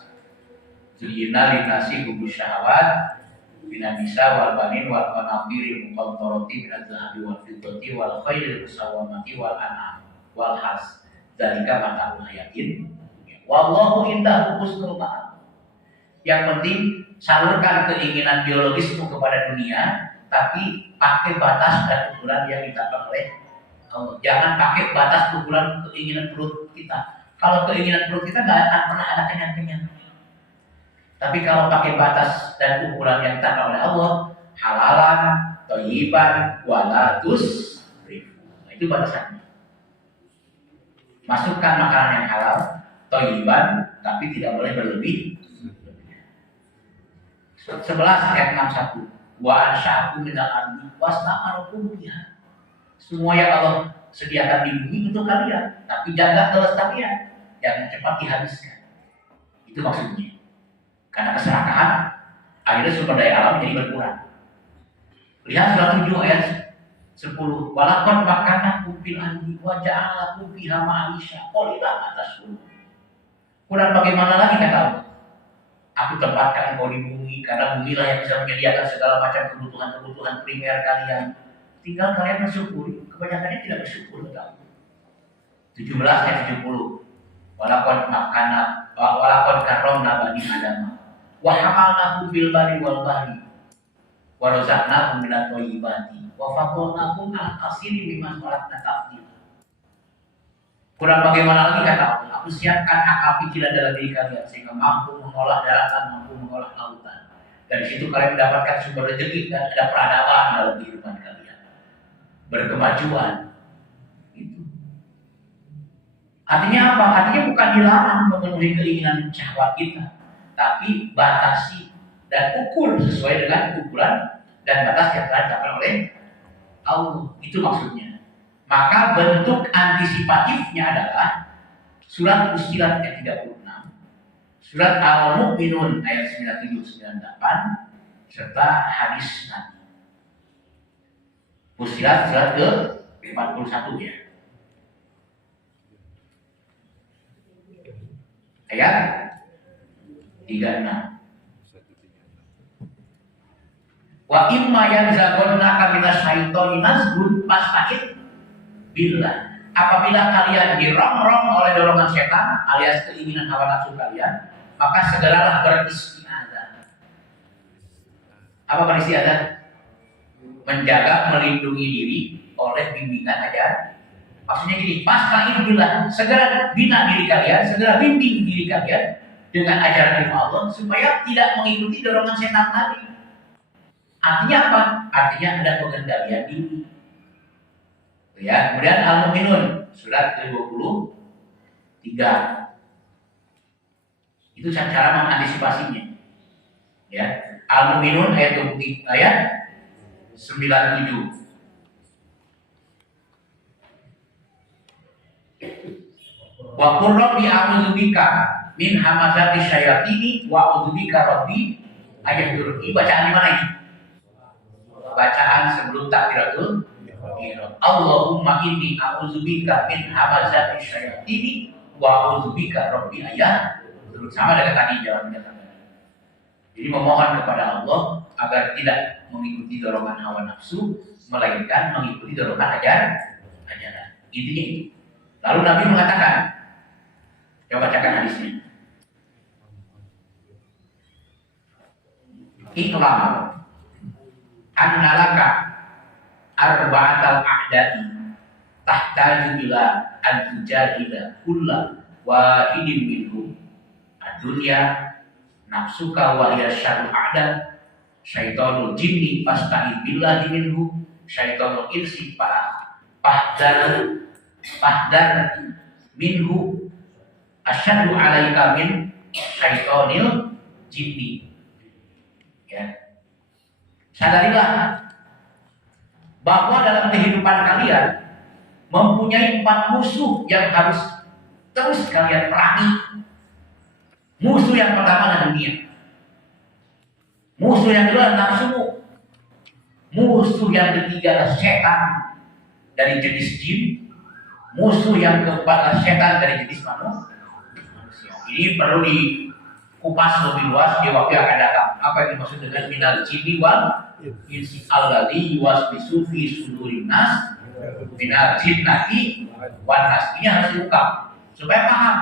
Zuyina linnasi hubus syahwat minan nisa wal banin wal qanatiril muqantarati minaz zahabi wal fiddati wal khairil musawwamati wal an'am wal has. Dzalika mata'ul hayatin. Wallahu indahu husnul ma'ab. Yang penting salurkan keinginan biologismu kepada dunia, tapi pakai batas dan ukuran yang ditetapkan oleh Allah. Jangan pakai batas ukuran keinginan perut kita. Kalau keinginan perut kita nggak akan pernah ada kenyang-kenyang. Tapi kalau pakai batas dan ukuran yang ditetapkan oleh Allah, halalan, thayyiban, wala tusrifu. Nah, itu batasannya. Masukkan makanan yang halal, thayyiban, tapi tidak boleh berlebih. 11 ayat 61. Wa ansya'akum minal ardi wastama'akum biha. Semua yang Allah sediakan di bumi untuk kalian, tapi jaga kelestarian, jangan cepat dihabiskan. Itu maksudnya. Karena keserakahan, akhirnya sumber daya alam menjadi berkurang. Lihat surat 7 ayat 10. Walaqad makkanakum fil ardi wa ja'alakum fiha ma'isha qalilan tashkurun. Kurang bagaimana lagi kata Allah? Aku tempatkan engkau di bumi karena bumilah yang bisa menyediakan segala macam kebutuhan primer kalian. Tinggal kalian bersyukuri. Kebanyakannya tidak bersyukur, betul. 17 ayat 70. Walaqad karramna bani Adam wa hamalnakum bil barri wal bahri wa razaqnakum minat thayyibati wa faddalnakum 'alal katsiri mimman khalaqna tafdila. Kurang bagaimana lagi kata Allah? Aku siapkan akal pikiran dalam diri kalian sehingga mampu mengolah daratan, mampu mengolah lautan. Dari situ kalian mendapatkan sumber rezeki dan ada peradaban dalam kehidupan kalian. Berkemajuan. Itu. Artinya apa? Artinya bukan dilarang memenuhi keinginan syahwat kita, tapi batasi dan ukur sesuai dengan ukuran dan batas yang telah ditetapkan oleh Allah. Itu maksudnya. Maka bentuk antisipatifnya adalah surat Fussilat ayat 36, surat Al-Mu'minun ayat 97-98, serta hadis Nabi. Fussilat surat ke-41 ya. Ayat 36. Wa imma yanzaghannaka minas syaitani nazghun fasta'id billah. Apabila kalian dirongrong oleh dorongan setan alias keinginan hawa nafsu kalian, maka segeralah beristiazah. Apa beristiazah? Menjaga, melindungi diri oleh bimbingan ajaran. Maksudnya gini, fasta'id billah, segera bina diri kalian, segera bimbing diri kalian dengan ajaran ilmu Allah supaya tidak mengikuti dorongan setan tadi. Artinya apa? Artinya ada pengendalian diri. Ya, kemudian Al-Mu'minun surat ke-23. Itu cara mengantisipasinya. Ya, Al-Mu'minun ayat 23 ayat 97. Wa qur rabbi a'udzubika min hamazati syayatini wa a'udzubika rabbi ayahdurun. Ini bacaan di mana ini? Bacaan sebelum takbiratul ihram. Allahumma inni a'udzubika min hamazati syayatini wa a'udzubika rabbi ayahdurun. Sama dengan tadi jawabannya. Jadi memohon kepada Allah agar tidak mengikuti dorongan hawa nafsu, melainkan mengikuti dorongan ajaran. Intinya itu. Lalu Nabi mengatakan, coba bacakan hadisnya. Iqlam annalaka arba'atal a'da'i tahtaju ila an tujahida kulla wahidin minhum ad-dunya nafsuka wa hiya syarru a'da syaitonul jinni fasta'id billahi minhu syaitonul insi fahdar minhu asyaddu alaika min syaitonil jinni. Ya. Sadarilah bahwa dalam kehidupan kalian mempunyai 4 musuh yang harus terus kalian perangi. Musuh yang pertama adalah dunia. Musuh yang kedua adalah nafsumu. Musuh yang ketiga adalah setan dari jenis jin. Musuh yang keempat adalah setan dari jenis manusia. Ini perlu dikupas lebih luas di waktu yang akan datang. Apa yang dimaksud dengan minal jinni wal insi alladzi yuwaswisu fi sudurin nas minal jinnati wan nas. Ini harus diungkap supaya paham,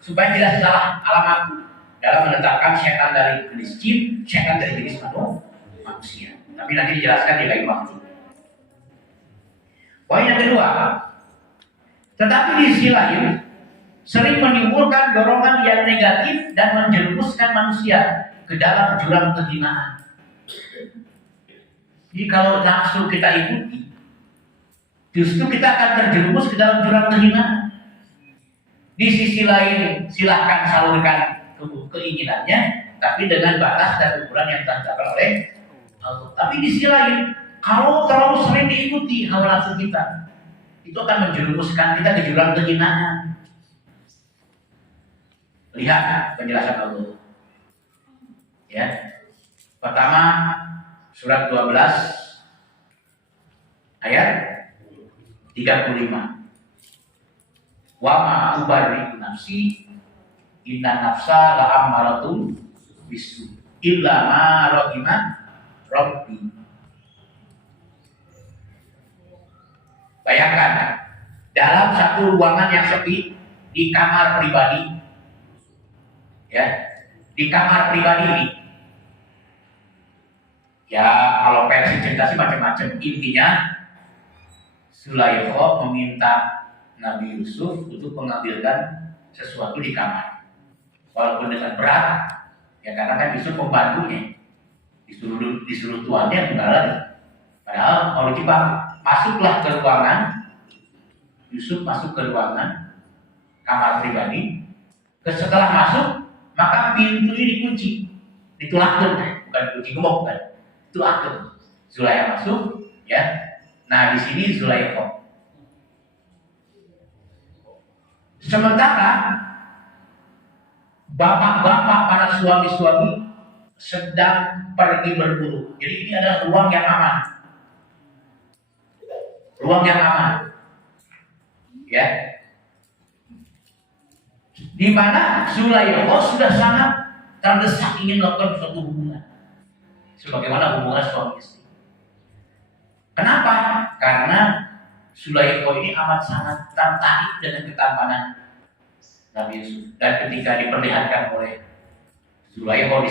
supaya tidak salah alamat dalam menetapkan setan dari jenis jin, setan dari jenis manusia. Tapi nanti dijelaskan di lain waktu. Poin yang kedua, tetapi di sisi lain sering menimbulkan dorongan yang negatif dan menjerumuskan manusia ke dalam jurang kehinaan. Jadi kalau nafsu kita ikuti, justru kita akan terjerumus ke dalam jurang kehinaan. Di sisi lain silahkan salurkan keinginannya, tapi dengan batas dan ukuran yang ditetapkan oleh Allah. Tapi di sisi lain, kalau terlalu sering diikuti hawa nafsu kita, itu akan menjerumuskan kita ke jurang kehinaan. Lihat penjelasan Allah. Ya. Pertama surat 12 ayat 35. Wa ma ubarri'u nafsi inna nafsa la'ammaratun bisu illa ma rahima rabbi. Bayangkan dalam satu ruangan yang sepi di kamar pribadi, ya, di kamar pribadi ini, ya kalau versi cerita sih macam-macam. Intinya Sulaikha meminta Nabi Yusuf untuk mengambilkan sesuatu di kamar, walaupun dengan berat, ya karena kan Yusuf pembantunya, disuruh tuannya enggak lagi. Padahal kalau Jepang masuklah ke ruangan, Yusuf masuk ke ruangan kamar pribadi. Setelah masuk, maka pintu ini dikunci, ditulakkan, bukan kunci gembok kan, ditulakkan. Zulaikha masuk, ya. Nah di sini Zulaikha. Sementara bapak-bapak para suami-suami sedang pergi berburu. Jadi ini adalah ruang yang aman. Ruang yang aman. Ya. Di mana Zulaikha sudah sangat terdesak ingin melakukan suatu hubungan. Sebagaimana hubungan suami istri. Kenapa? Karena Zulaikha ini amat sangat tertarik dengan ketampanan Nabi Yusuf. Dan ketika diperlihatkan oleh Zulaikha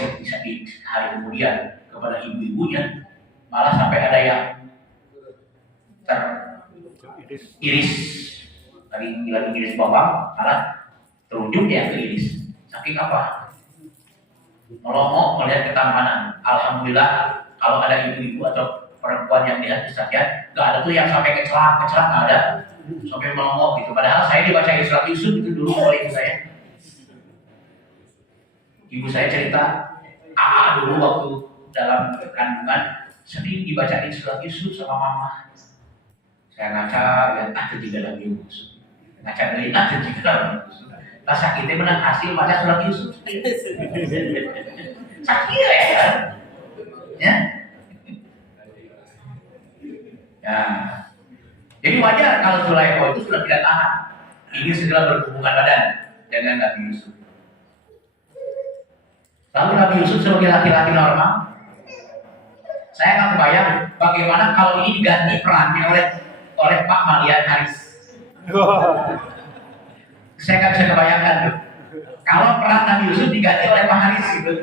di hari kemudian kepada ibu-ibunya, malah sampai ada yang teriris, lagi iris bawang, malah terujung ya ke iris. Saking apa? Melongo melihat ketampanan. Alhamdulillah kalau ada ibu-ibu atau perempuan yang lihat saja, nggak ada tuh yang sampai kecelak nggak ada, sampai melongo gitu. Padahal saya dibaca surat Yusuf itu dulu oleh ibu saya. Ibu saya cerita, dulu waktu dalam kandungan sering dibacain surat Yusuf sama mama. Saya ngaca, lihat juga lagi Yusuf. Ngaca dari juga lagi Yusuf. Nah sakitnya menang hasil baca surat Yusuf. Sakit ya. Ya. Ya. Jadi wajar kalau Zulaikha itu sudah tidak tahan, ingin segera berhubungan badan dengan Nabi Yusuf. Lalu Nabi Yusuf sebagai laki-laki normal, saya nggak kebayang bagaimana kalau ini diganti perannya oleh Pak Malian Haris. Saya nggak bisa kebayangkan tuh. Kalau peran Nabi Yusuf diganti oleh Pak Haris gitu,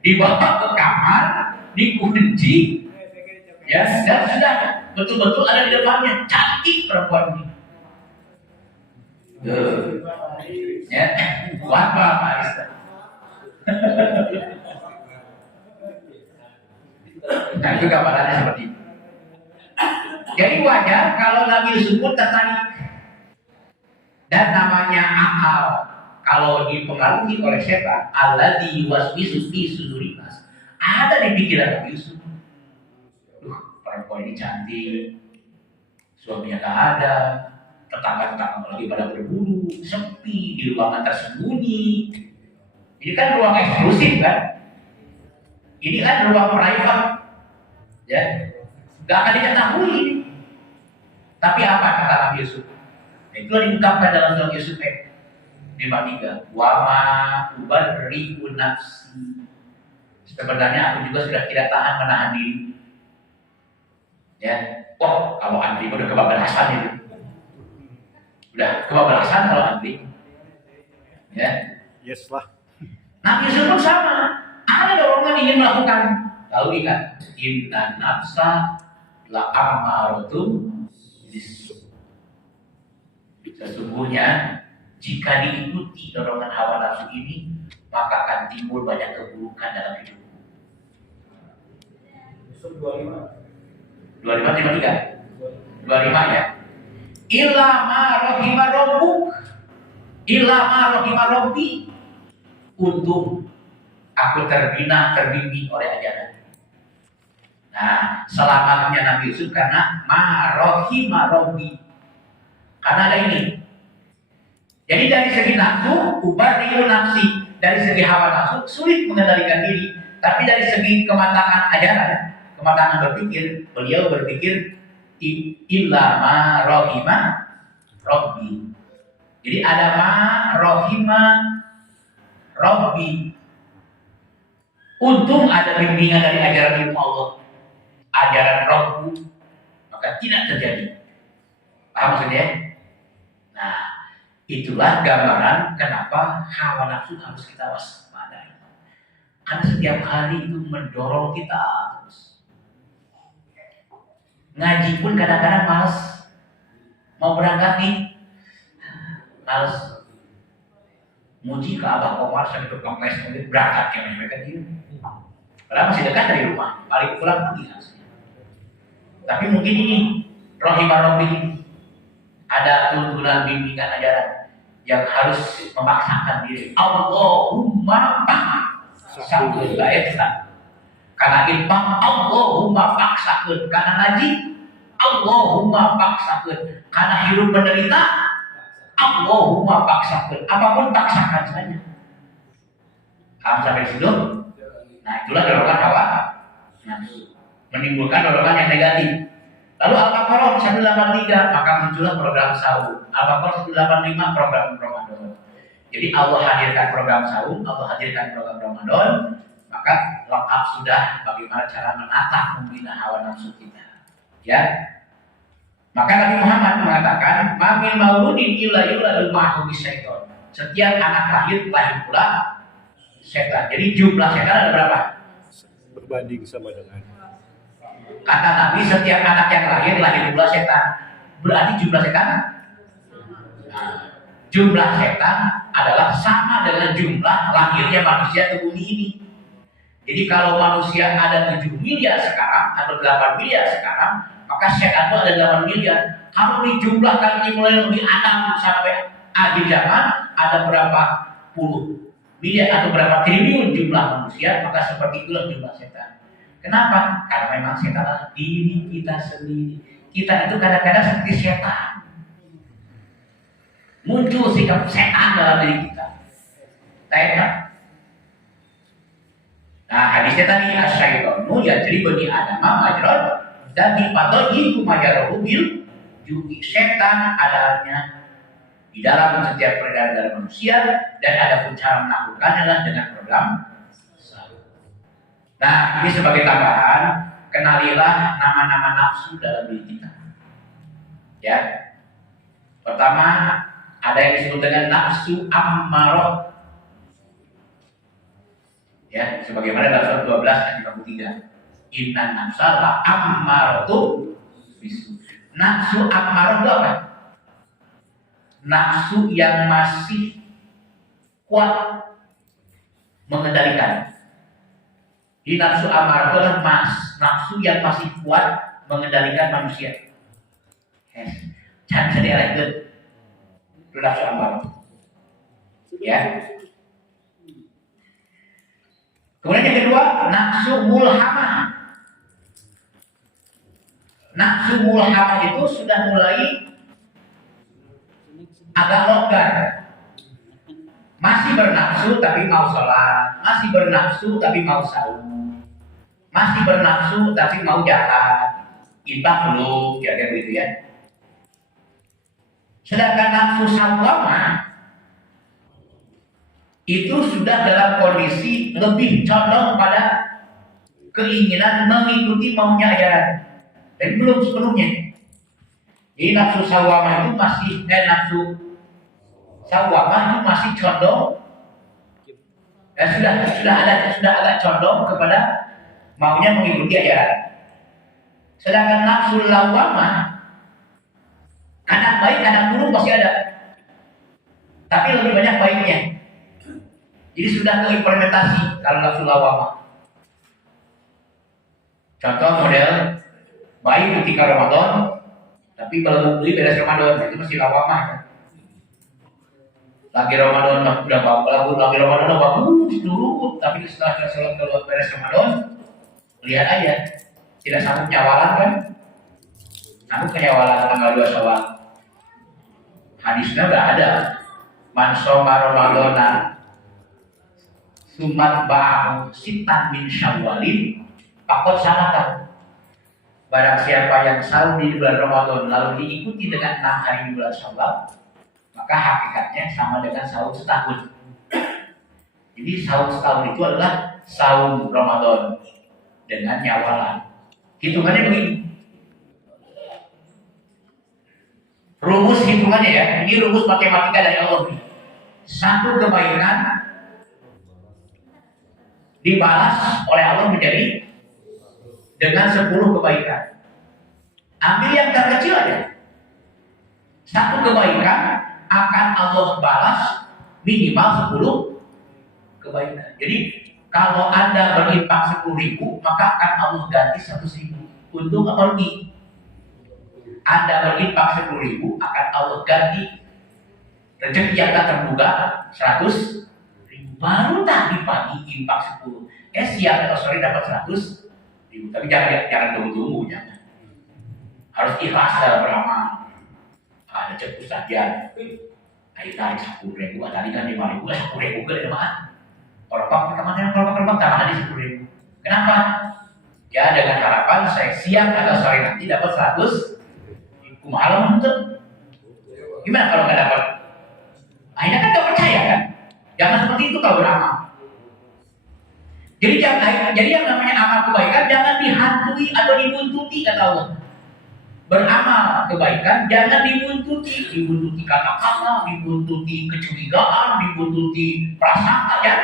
dibawa ke kamar, dikunci, ya dan sudah betul-betul ada di depannya, cantik perempuan ini. Ya, kuat Pak Haris. Nah itu gambarannya seperti itu. Jadi wajar kalau Nabi Yusuf pun tertarik. Dan namanya akal kalau dipengaruhi oleh setan, alladzi yuwaswisu fi sudurin nas, ada di pikiran Nabi Yusuf. Perempuan ini cantik, suaminya gak ada, tetangga-tetangga lagi pada berburu, sepi, di ruangan tersembunyi. Ini kan ruang eksklusif kan? Ini kan ruang private, ya, gak akan diketahui. Tapi apa kata Nabi Yusuf? Itu diungkapkan dalam surat Yusuf 5:3. Wama ubarri'u nafsi. Sebenarnya aku juga sudah tidak tahan menahan diri. Ya, kalau Andri udah kebablasan itu. Udah kebablasan kalau Andri. Ya. Yes lah. Nabi Yusuf pun sama. Ada dorongan ingin melakukan. Lalu ingat, inna nafsa la ammaratun bisu. Sesungguhnya jika diikuti dorongan hawa nafsu ini, maka akan timbul banyak keburukan dalam hidupmu. 25 ya. Illa ma rahima rabbuk, illa ma rahima rabbi. Untung aku terbimbing oleh ajaran. Nah, selamatnya Nabi Yusuf karena ma rahima rabbi. Karena ada ini. Jadi dari segi nafsu, ubarri'u nafsi, dari segi hawa nafsu sulit mengendalikan diri. Tapi dari segi kematangan ajaran, kematangan berpikir, beliau berpikir illa ma rahima rabbi. Jadi ada ma rahima rabbi. Untung ada bimbingan dari ajaran ilmu Allah, ajaran Rabbu, maka tidak terjadi. Paham maksudnya? Nah, itulah gambaran kenapa hawa nafsu harus kita waspadai. Karena setiap hari itu mendorong kita terus. Ngaji pun kadang-kadang malas. Mau berangkat nih, malas. Muji ke Abah Komar sampai ke kompleks berangkat ke mereka gitu. Padahal masih dekat dari rumah, paling pulang pergi harusnya. Tapi mungkin ini rohimah rohim ada tuntunan bimbingan ajaran. yang harus memaksakan diri. Allahumma paksakeun ka eta. Kana infak Allahumma paksakeun, kana ngaji Allahumma paksakeun, kana hirup menderita Allahumma paksakeun. Apapun paksakan saja. Paham sampai situ? Nah, itulah dorongan hawa nafsu, menimbulkan dorongan yang negatif. Lalu Al-Baqarah 183, maka muncullah program sahur. Al-Baqarah 185, program Ramadan. Jadi Allah hadirkan program sahur, Allah hadirkan program Ramadan, maka lengkap sudah bagaimana cara menata membina hawa nafsu kita. Ya. Maka Nabi Muhammad mengatakan, "Mamil mauludin illa yuladu ma'ahu bisyaiton." Setiap anak lahir pula setan. Jadi jumlah setan ada berapa? Berbanding sama dengan. Kata Nabi, setiap anak yang lahir pula setan. Berarti jumlah setan? Nah, jumlah setan adalah sama dengan jumlah lahirnya manusia ke bumi ini. Jadi kalau manusia ada 7 miliar sekarang atau 8 miliar sekarang, maka setan itu ada 8 miliar. Kalau dijumlahkan mulai dari Adam sampai akhir zaman, ada berapa puluh miliar atau berapa triliun jumlah manusia, maka seperti itulah jumlah setan. Kenapa? Karena memang setan adalah diri kita sendiri. Kita itu kadang-kadang seperti setan. Muncul sikap setan dalam diri kita. Setan. Nah, hadisnya tadi asyaitonu yajri bani adama majrad dan dipadoi kumajarohu bil juki. Setan adanya di dalam setiap peredaran dalam manusia, dan ada pun cara menaklukkannya adalah dengan program sahur. Nah, ini sebagai tambahan, kenalilah nama-nama nafsu dalam diri kita. Ya. Pertama, ada yang disebut dengan nafsu ammarah. Ya, sebagaimana dalam surat 12 ayat 53. Inna nafsa la ammaratu bisu. Nafsu ammarah itu apa? Nafsu yang masih kuat mengendalikan. Di nafsu ammarah itu adalah nafsu yang masih kuat mengendalikan manusia. Jangan bisa diarahkan. Itu nafsu ammarah. Ya. Kemudian yang kedua, nafsu mulhamah. Nafsu mulhamah itu sudah mulai agak longgar. Masih bernafsu tapi mau sholat, masih bernafsu tapi mau sahur, masih bernafsu tapi mau jahat, infak belum, kira-kira begitu ya. Sedangkan nafsu sawwamah itu sudah dalam kondisi lebih condong pada keinginan mengikuti maunya ajaran, dan belum sepenuhnya. Jadi nafsu sawwamah itu masih nafsu sawwamah itu masih condong, sudah agak condong kepada maunya mengikuti ajaran. Sedangkan nafsu lawwamah kadang baik kadang buruk pasti ada, tapi lebih banyak baiknya. Jadi sudah terimplementasi kalau nafsu lawwamah. Contoh model baik ketika Ramadan, tapi belum beli beres Ramadan, itu masih lawwamah kan? Lagi Ramadan udah lagi Ramadan udah bagus dulu, tapi setelah keluar beres Ramadan, lihat aja tidak sanggup nyawalan kan? Sanggup nyawalan tanggal 2 Syawal. Hadisnya nggak ada. Man shoma Ramadana sumat ba'ahu sitan min syawalin pakot sanatan. Barang siapa yang sahur di bulan Ramadan lalu diikuti dengan 6 hari di bulan Syawal, maka hakikatnya sama dengan sahur setahun. Jadi sahur setahun itu adalah sahur Ramadan dengan nyawalan. Hitungannya begini. Rumus hitungannya ya, ini rumus matematika dari Allah. Satu kebaikan dibalas oleh Allah menjadi dengan 10 kebaikan. Ambil yang terkecil aja. Satu kebaikan akan Allah balas minimal 10 kebaikan. Jadi kalau Anda berinfak 10.000, maka akan Allah ganti 100.000. Untung apa rugi? Anda berinfak 10.000, akan Allah ganti Rezeki yang tak terduga 100 ribu. Baru tadi pagi infak 10. Siang atau sore dapat 100 ribu. Tapi jangan tunggu-tunggu, jangan. Harus ikhlas dalam beramal. Ada cek Ustaz dia, ayo tarik 10 ribu, tadi kan 5 ribu, 10 ribu ke depan. Kalau pak tambah di 10 ribu. Kenapa? Ya dengan harapan saya siang atau sore nanti dapat 100 ribu. Malam untuk gimana kalau nggak dapat? Akhirnya kan nggak percaya kan? Jangan seperti itu kalau beramal. Jadi yang namanya amal kebaikan jangan dihantui atau dibuntuti kata Allah. Beramal kebaikan jangan dibuntuti kata-kata, dibuntuti kecurigaan, dibuntuti prasangka, ya.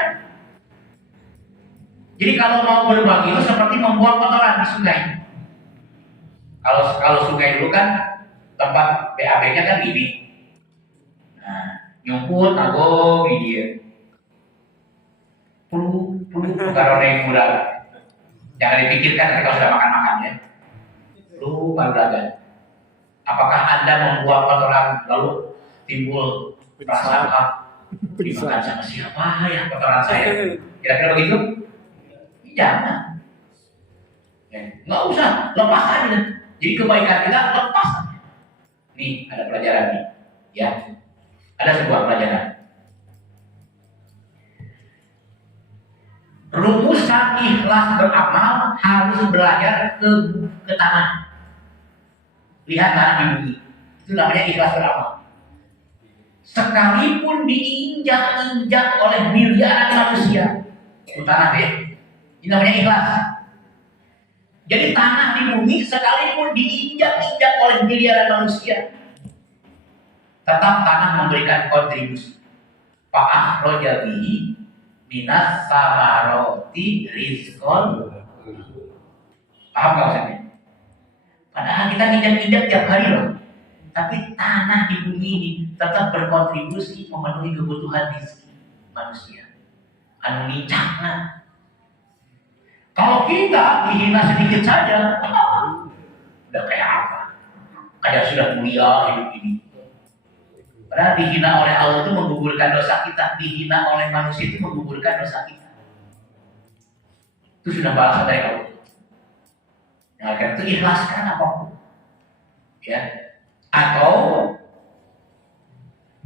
Jadi kalau mau berbagi itu seperti membuang kotoran di sungai. Kalau sungai dulu kan tempat BAB-nya kan gini. Nah, nyumput, nagok di dia. Puluh karena yang muda. Jangan dipikirkan ketika sudah makan ya. Lu pandangan. Apakah Anda membuang kotoran lalu timbul prasangka dimakan sama siapa ya kotoran saya? Kira-kira begitu? Jangan. Ya, nggak usah, lepas aja. Jadi kebaikan kita lepas. Nih ada pelajaran nih, ya. Ada sebuah pelajaran. Rumusan ikhlas beramal harus belajar ke tanah. Lihat tanah di bumi. Itu namanya ikhlas beramal. Sekalipun diinjak-injak oleh miliaran manusia, itu tanah ya. Ini namanya ikhlas. Jadi tanah di bumi sekalipun diinjak-injak oleh miliaran manusia, tetap tanah memberikan kontribusi. Fa'akhraja bihi minas samaroti rizqon. Paham gak maksudnya? Padahal kita injak-injak tiap hari loh. Tapi tanah di bumi ini tetap berkontribusi memenuhi kebutuhan rezeki manusia. Anu nincakna. Kalau kita dihina sedikit saja, udah kayak apa? Kayak sudah mulia hidup ini. Padahal dihina oleh Allah itu menggugurkan dosa kita, dihina oleh manusia itu menggugurkan dosa kita. Itu sudah balasan dari Allah. Nah, karena itu ikhlaskan apapun, ya. Atau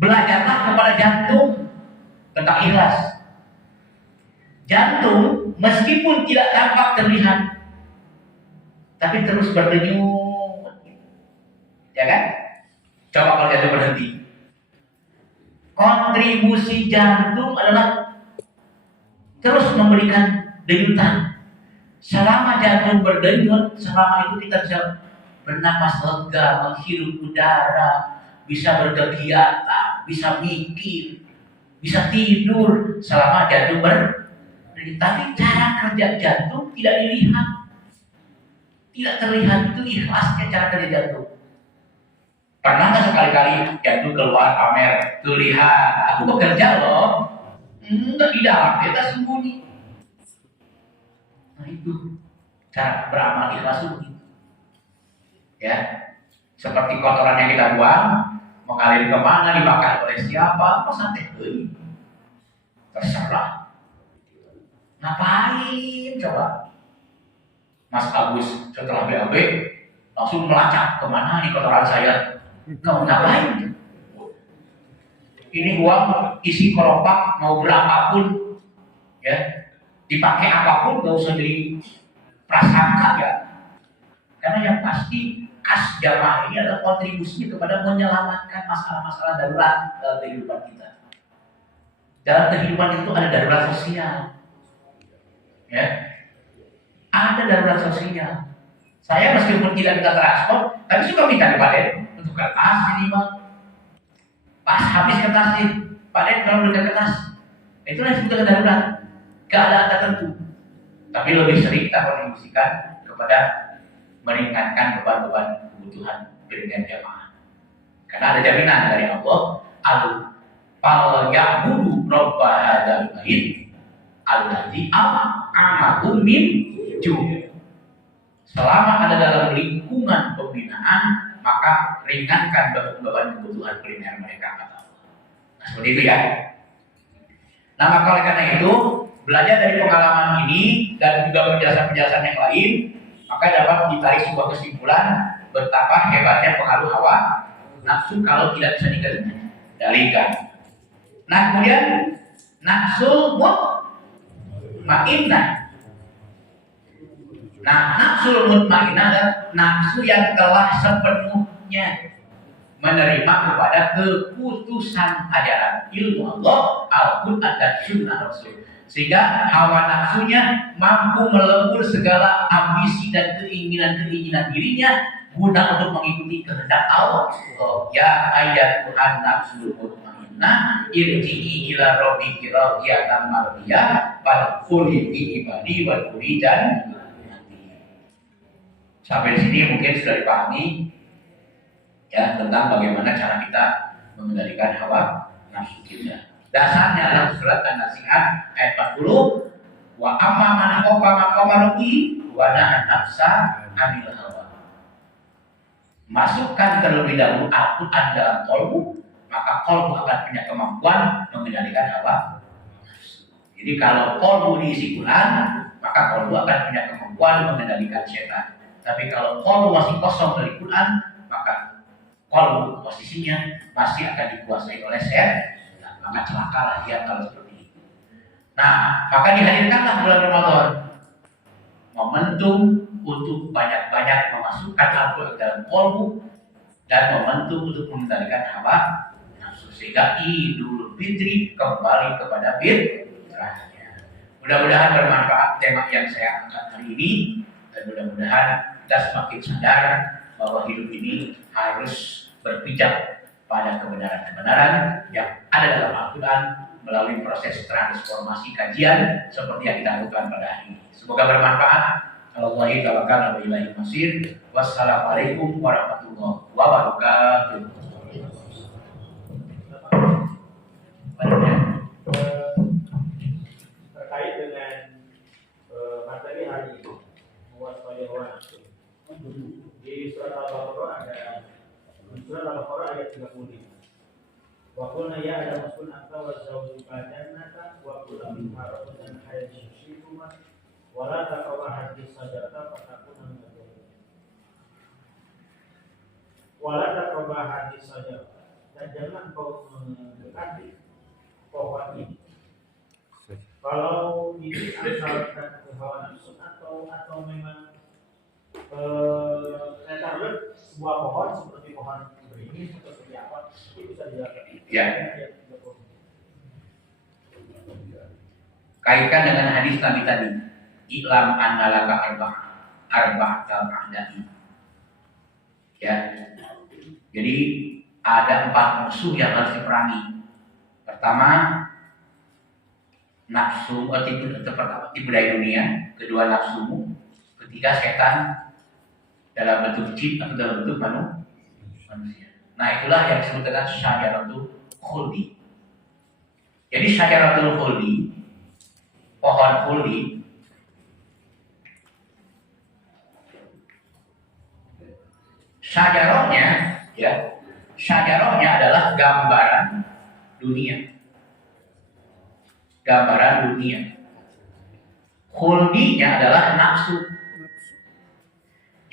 belajarlah kepada jantung tentang ikhlas. Jantung meskipun tidak tampak terlihat, tapi terus berdenyut, ya kan? Coba kalau jantung berhenti. Kontribusi jantung adalah terus memberikan denyutan. Selama jantung berdenyut, selama itu kita bisa bernapas lega, menghirup udara, bisa berkegiatan, bisa mikir, bisa tidur selama jantung berdenyut. Tapi cara kerja jantung tidak dilihat, tidak terlihat. Itu ikhlasnya cara kerja jantung. Pernah nggak sekali-kali jantung keluar pamer, tuh lihat, aku bekerja loh. Enggak, di dalam kita sembunyi. Nah itu cara beramal ikhlas itu. Ya, seperti kotoran yang kita buang, mengalir kemana, dibakar oleh siapa, masa teh terserah. Ngapain coba? Mas Agus setelah BAB langsung melacak kemana di kotoran saya. Kamu ngapain? Ini uang isi keropak mau berapapun, ya, dipakai apapun, gak usah jadi prasangka ya. Karena yang pasti kas jamaah ini adalah kontribusinya kepada menyelamatkan masalah-masalah darurat dalam kehidupan kita. Dalam kehidupan itu ada darurat sosial, ya, ada darurat sosial. Saya meskipun tidak minta transport, tapi suka minta ke Pak Den untuk kertas ini Pak. Pas habis kertasnya, Pak Den kalau beli kertas, itulah yang disebut darurat, keadaan tertentu. Tapi lebih sering kita kontribusikan kepada meringankan beban-beban kebutuhan gereja jamaah. Karena ada jaminan dari Allah, fal ya'budu rabba hadzal bait allazi amahum min ju'. Selama ada dalam lingkungan pembinaan, maka ringankan beban kebutuhan primer mereka, kata Allah. Seperti itu ya. Nah, maka oleh karena itu, belajar dari pengalaman ini dan juga penjelasan-penjelasan yang lain, maka dapat ditarik sebuah kesimpulan betapa hebatnya pengaruh hawa nafsu kalau tidak bisa dikendalikan. Nah, kemudian nafsu mutmainnah. Nah, nafsu mutmainnah adalah nafsu yang telah sepenuhnya menerima kepada keputusan ajaran ilmu Allah, Al-Quran dan Sunnah Rasul, sehingga hawa nafsunya mampu melebur segala ambisi dan keinginan dirinya guna untuk mengikuti kehendak Allah. Ya ayat Tuhan nafsul mutmainnah irji'i ila rabbiki radiyatan mardiyah fadkhuli fi ibadi wadkhuli jannati. Sampai di sini mungkin sudah dipahami ya tentang bagaimana cara kita mengendalikan hawa nafsu kita. Dasarnya adalah surat An-Nasihat ayat 40, wa amma man khafa maqama rabbi wa nahan nafsa 'anil hawa. Masukkan terlebih dahulu Al-Quran dalam kolbu, maka kolbu akan punya kemampuan mengendalikan hawa nafsu. Jadi kalau kolbu diisi Quran, maka kolbu akan punya kemampuan mengendalikan setan. Tapi kalau kolbu masih kosong dari Quran, maka kolbu posisinya masih akan dikuasai oleh setan. Maka celakalah dia kalau seperti itu. Nah, maka dihadirkanlah bulan Ramadan, momentum untuk banyak-banyak memasukkan Al-Quran dalam kolbu dan momentum untuk mengendalikan hawa nafsu, sehingga Idul Fitri kembali kepada fitrahnya. Mudah-mudahan bermanfaat tema yang saya angkat hari ini, dan mudah-mudahan kita semakin sadar bahwa hidup ini harus berpijak pada kebenaran-kebenaran yang ada dalam Al-Quran melalui proses transformasi kajian seperti yang kita lakukan pada hari ini. Semoga bermanfaat. Allahi tawakkalna wa ilaihi masir. Wassalamualaikum warahmatullahi wabarakatuh. Terkait dengan materi hari ini, mewaspadai hawa nafsu. Di surat Al-Baqarah ayat 35. Wa qulna ya Adam uskun anta wa zawjuka jannata wa kula minha ragadan hayatun yushibuma wa la taqrabu hadhihi sajarata fatakuna min adh-dhalimin. Wa la taqrabu hadhihi sajarata, dan jangan kau mendekati pohon ini. Kalau ini asalkan hawa nafsu atau memang terlihat sebuah pohon seperti pohon beringin atau seperti apa, itu bisa dilakukan. Ya. Kaitkan dengan hadis Nabi tadi, I'lam annalaka arba'atal a'da'i. Ya. Jadi ada 4 musuh yang harus diperangi. Pertama, nafsu, tipu daya dunia. Kedua, nafsumu. Ketiga, setan dalam bentuk jin atau dalam bentuk manusia. Nah, itulah yang disebut dengan syajaratul khuldi. Jadi syajaratul khuldi, pohon khuldi, syajarahnya adalah gambaran dunia. Gambaran dunia. Khuldinya adalah nafsu.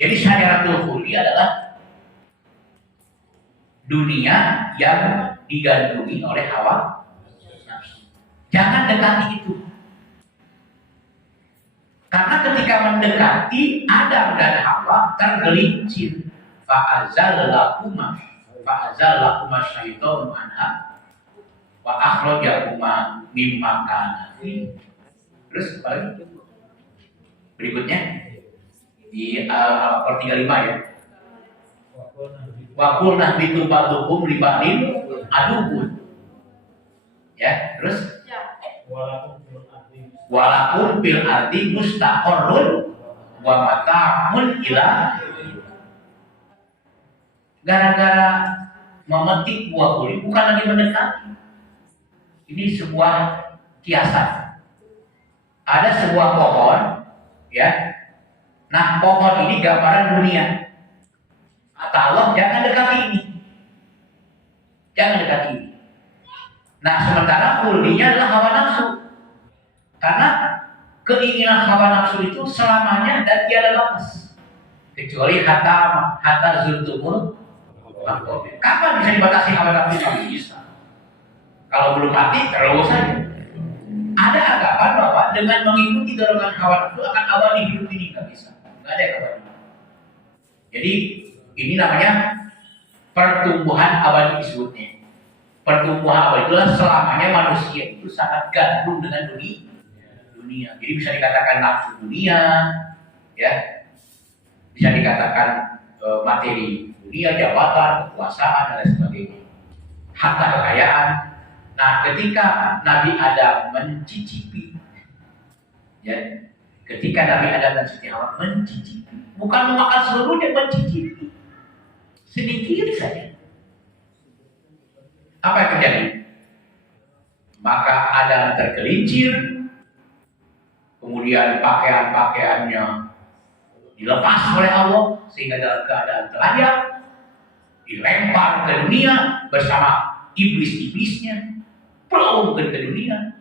Jadi syajaratul khuldi adalah dunia yang digandrungi oleh hawa nafsu. Jangan dekati itu. Karena ketika mendekati, Adam dan Hawa tergelincir. Fa'azallahuma syaitanu anha wa akhrajahuma mimma kana fi. Terus apa? Berikutnya di Al-Baqarah 35 ya. Wa qulna bitu ba'dukum li ba'din aduun. Ya, terus walakum fil ardi mustaqarrun wa mata'un ila. Gara-gara memetik buah kuli bukan lagi mendekati. Ini sebuah kiasan. Ada sebuah pohon, ya. Nah, pohon ini gambaran dunia. Kata Allah, jangan dekati ini. Jangan dekati ini. Nah, sementara kullinya adalah hawa nafsu. Karena keinginan hawa nafsu itu selamanya dan tiada batas. Kecuali hatta zultumul maqabir. Kapan bisa dibatasi hawa nafsu? Tidak bisa. Kalau belum mati, terus saja. Ada anggapan bahwa dengan mengikuti dorongan hawa nafsu akan abadi hidup ini, nggak bisa. Nggak ada yang abadi. Jadi ini namanya pertumbuhan abadi disebutnya. Pertumbuhan abadi itulah selamanya manusia itu sangat gandrung dengan dunia. Jadi bisa dikatakan nafsu dunia, ya, bisa dikatakan materi dunia, jabatan, kekuasaan dan lain sebagainya, harta kekayaan. Nah, ketika Nabi Adam mencicipi, ya, ketika Nabi Adam dan Siti Hawa mencicipi, bukan memakan seluruhnya, mencicipi sedikit saja. Apa yang terjadi? Maka Adam tergelincir, kemudian pakaian-pakaiannya dilepas oleh Allah sehingga dalam keadaan telanjang dilempar ke dunia bersama iblis-iblisnya, pulau ke dunia.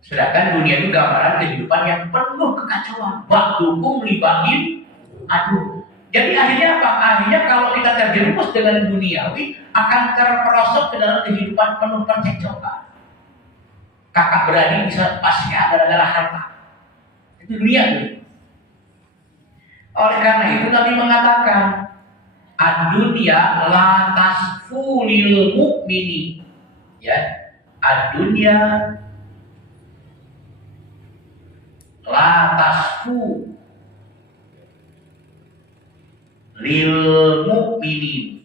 Sedangkan dunia itu gambaran kehidupan yang penuh kekacauan, ba'dukum libahin aduh. Jadi akhirnya apa? Akhirnya kalau kita terjerumus dengan duniawi akan terperosok ke dalam kehidupan penuh percekcokan. Kakak beradik bisa pasnya gara-gara harta. Itu dunia tuh. Oleh karena itu Nabi mengatakan, ad-dunya la tasfu lil mu'mini. Ya, ad-dunya la tasfu lil mu'minin.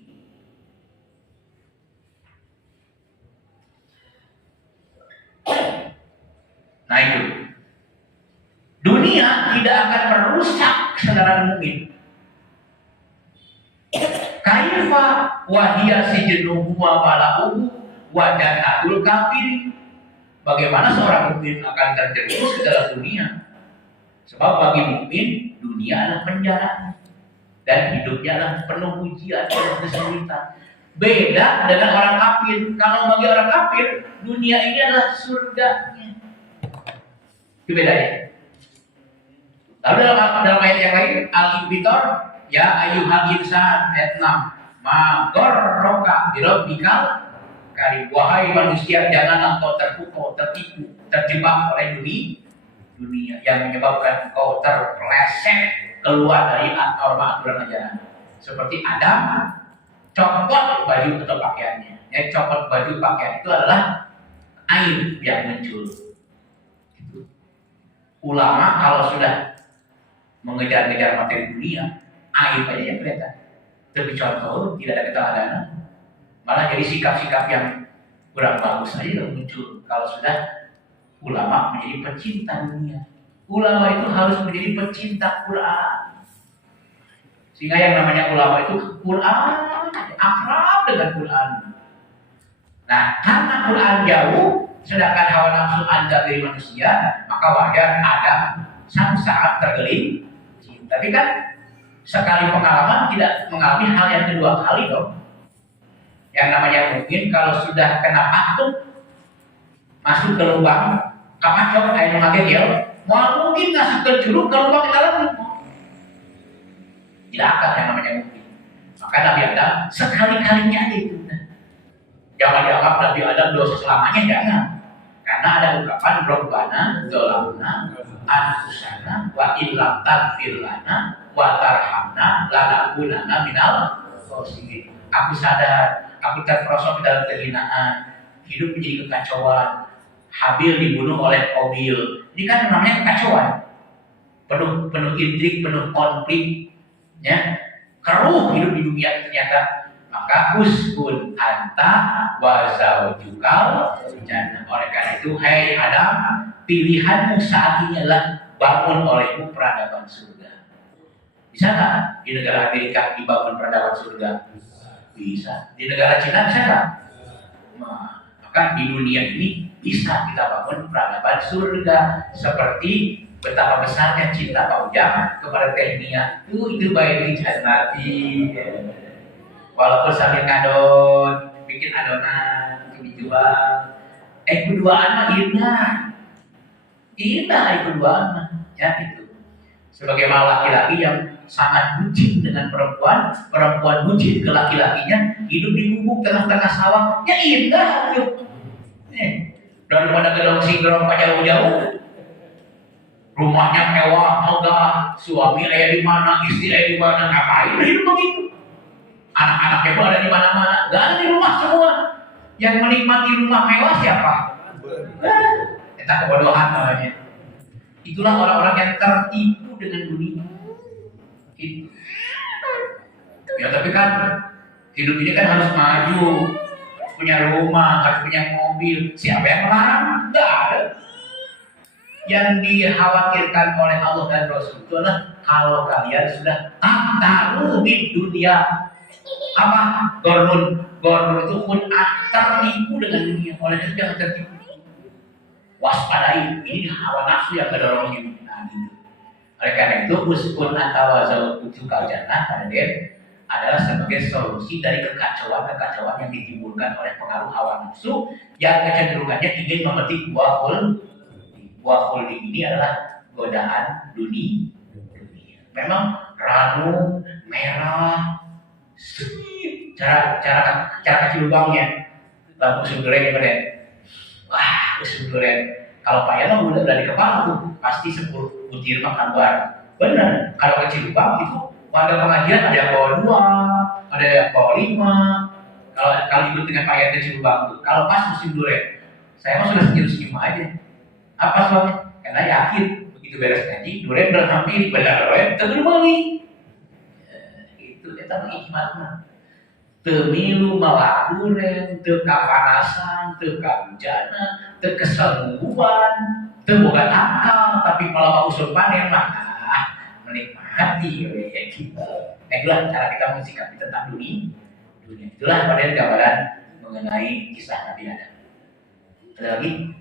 Nah itu, dunia tidak akan merusak saudara mukmin. Kaifa wahiya sijnuhu wa bala'uhu wa jannatul kafirin. Bagaimana seorang mukmin akan terjerumus ke dalam dunia? Sebab bagi mukmin dunia adalah penjaranya dan hidupnya adalah penuh ujian dan kesulitan. Beda dengan orang kafir. Kalau bagi orang kafir, dunia ini adalah surganya. Itu bedanya. Lalu dalam ayat yang lain, Al-Infitor, ya ayyuhal insan, ayat 6. Ma gharraka birabbikal karim. Wahai manusia, janganlah kau terpukau, tertipu, terjebak oleh dunia yang menyebabkan kau terpeleset keluar dari norma aturan ajaran. Seperti Adam copot baju atau pakaiannya. Ya, copot baju pakaian itu adalah aib yang muncul. Ulama kalau sudah mengejar-ngejar materi dunia, aib aja yang kelihatan. Tapi contoh tidak ada keteladanan, malah jadi sikap-sikap yang kurang bagus aja yang muncul. Kalau sudah ulama menjadi pecinta dunia, ulama itu harus menjadi pecinta Quran. Sehingga yang namanya ulama itu Quran, akrab dengan Quran. Nah, karena Quran jauh, sedangkan hawa nafsu anda dari manusia, maka wajar Adam satu saat tergelincir. Tapi kan sekali pengalaman tidak mengalami hal yang kedua kali dong. Yang namanya mungkin kalau sudah kena patuk masuk ke lubang kapacok air memakai gel, mau mungkin masuk ke curug ke lubang kita lagi. Tidak akan yang namanya mungkin. Maka Nabi Adam sekali-kalinya aja itu. Jangan dianggap Nabi Adam dosa selamanya, jangan. Karena ada ungkapan Rabbana dzalamna anfusana wa illam taghfir lana wa tarhamna lanakunanna minal khasirin. Aku sadar, aku terperosok dalam kehinaan, hidup menjadi kekacauan. Habil dibunuh oleh Qabil. Ini kan namanya kekacauan. Penuh intrik, penuh konflik, ya. Keruh hidup di dunia ternyata. Maka uskun anta wa zaujukal jannah. Oleh karena itu, hai Adam, pilihanmu saat ini adalah bangun olehmu peradaban surga. Bisa nggak di negara Amerika dibangun peradaban surga? Bisa. Di negara Cina bisa nggak? Maka di dunia ini bisa kita bangun peradaban surga. Seperti betapa besarnya cinta Pak Ujang kepada Tehnia. Itu baik jannati. Walaupun sambil ngadon, bikin adonan untuk dijual, Duaan mah indah duaan mah ya itu. Sebagaimana laki-laki yang sangat bucin dengan perempuan, perempuan bucin ke laki-lakinya, hidup di gubuk tengah-tengah sawah, ya indah tuh. Daripada ke dalam singgrong jauh-jauh, rumahnya mewah, megah, suami ayah di mana, istri ayah di mana, ngapain hidup begitu? Anak-anaknya pun ada di mana-mana, gak ada di rumah semua. Yang menikmati rumah mewah siapa? Kita kebodohan namanya. Itulah orang-orang yang tertipu dengan dunia. Itu. Ya tapi kan hidup ini kan harus maju, punya rumah, harus punya mobil. Siapa yang melarang? Enggak ada. Yang dikhawatirkan oleh Allah dan Rasul itu adalah kalau kalian sudah tahu di dunia apa gorun itu tertipu dengan dunia. Oleh itu jangan tertipu. Waspadai, ini hawa nafsu yang mendorongnya. Nah, gitu. Oleh karena itu, uskun atau zawuju kaljannah adalah sebagai solusi dari kekacauan yang ditimbulkan oleh pengaruh hawa nafsu yang kecenderungannya ingin memetik buah khuldi ini adalah godaan dunia. Memang ranu, merah, cara kecil lubangnya, lampu sundurnya gimana? Wah, sundurnya. Kalau Pak Yana udah di kepala tuh, pasti 10 butir makan bareng. Benar. Kalau kecil lubang itu pada pengajian ada yang bawa 2, ada yang bawa 5. Kalau ikut dengan Pak Yana kecil lubang tuh, kalau pas musim durian, saya mah sudah senyum-senyum aja. Apa soalnya? Karena yakin begitu beres ngaji, durian berhampir benar, terus balik. Itu kita hikmatnya. Temilu malah duren, teu kapanasan, teu kahujanan, teu kesembuhan, teu boga tangkal, tapi kalau usul panen mah menikmati ya gitu. Itulah cara kita mensikapi tentang dunia. Itulah gambaran mengenai kisah Nabi Adam. Ada lagi?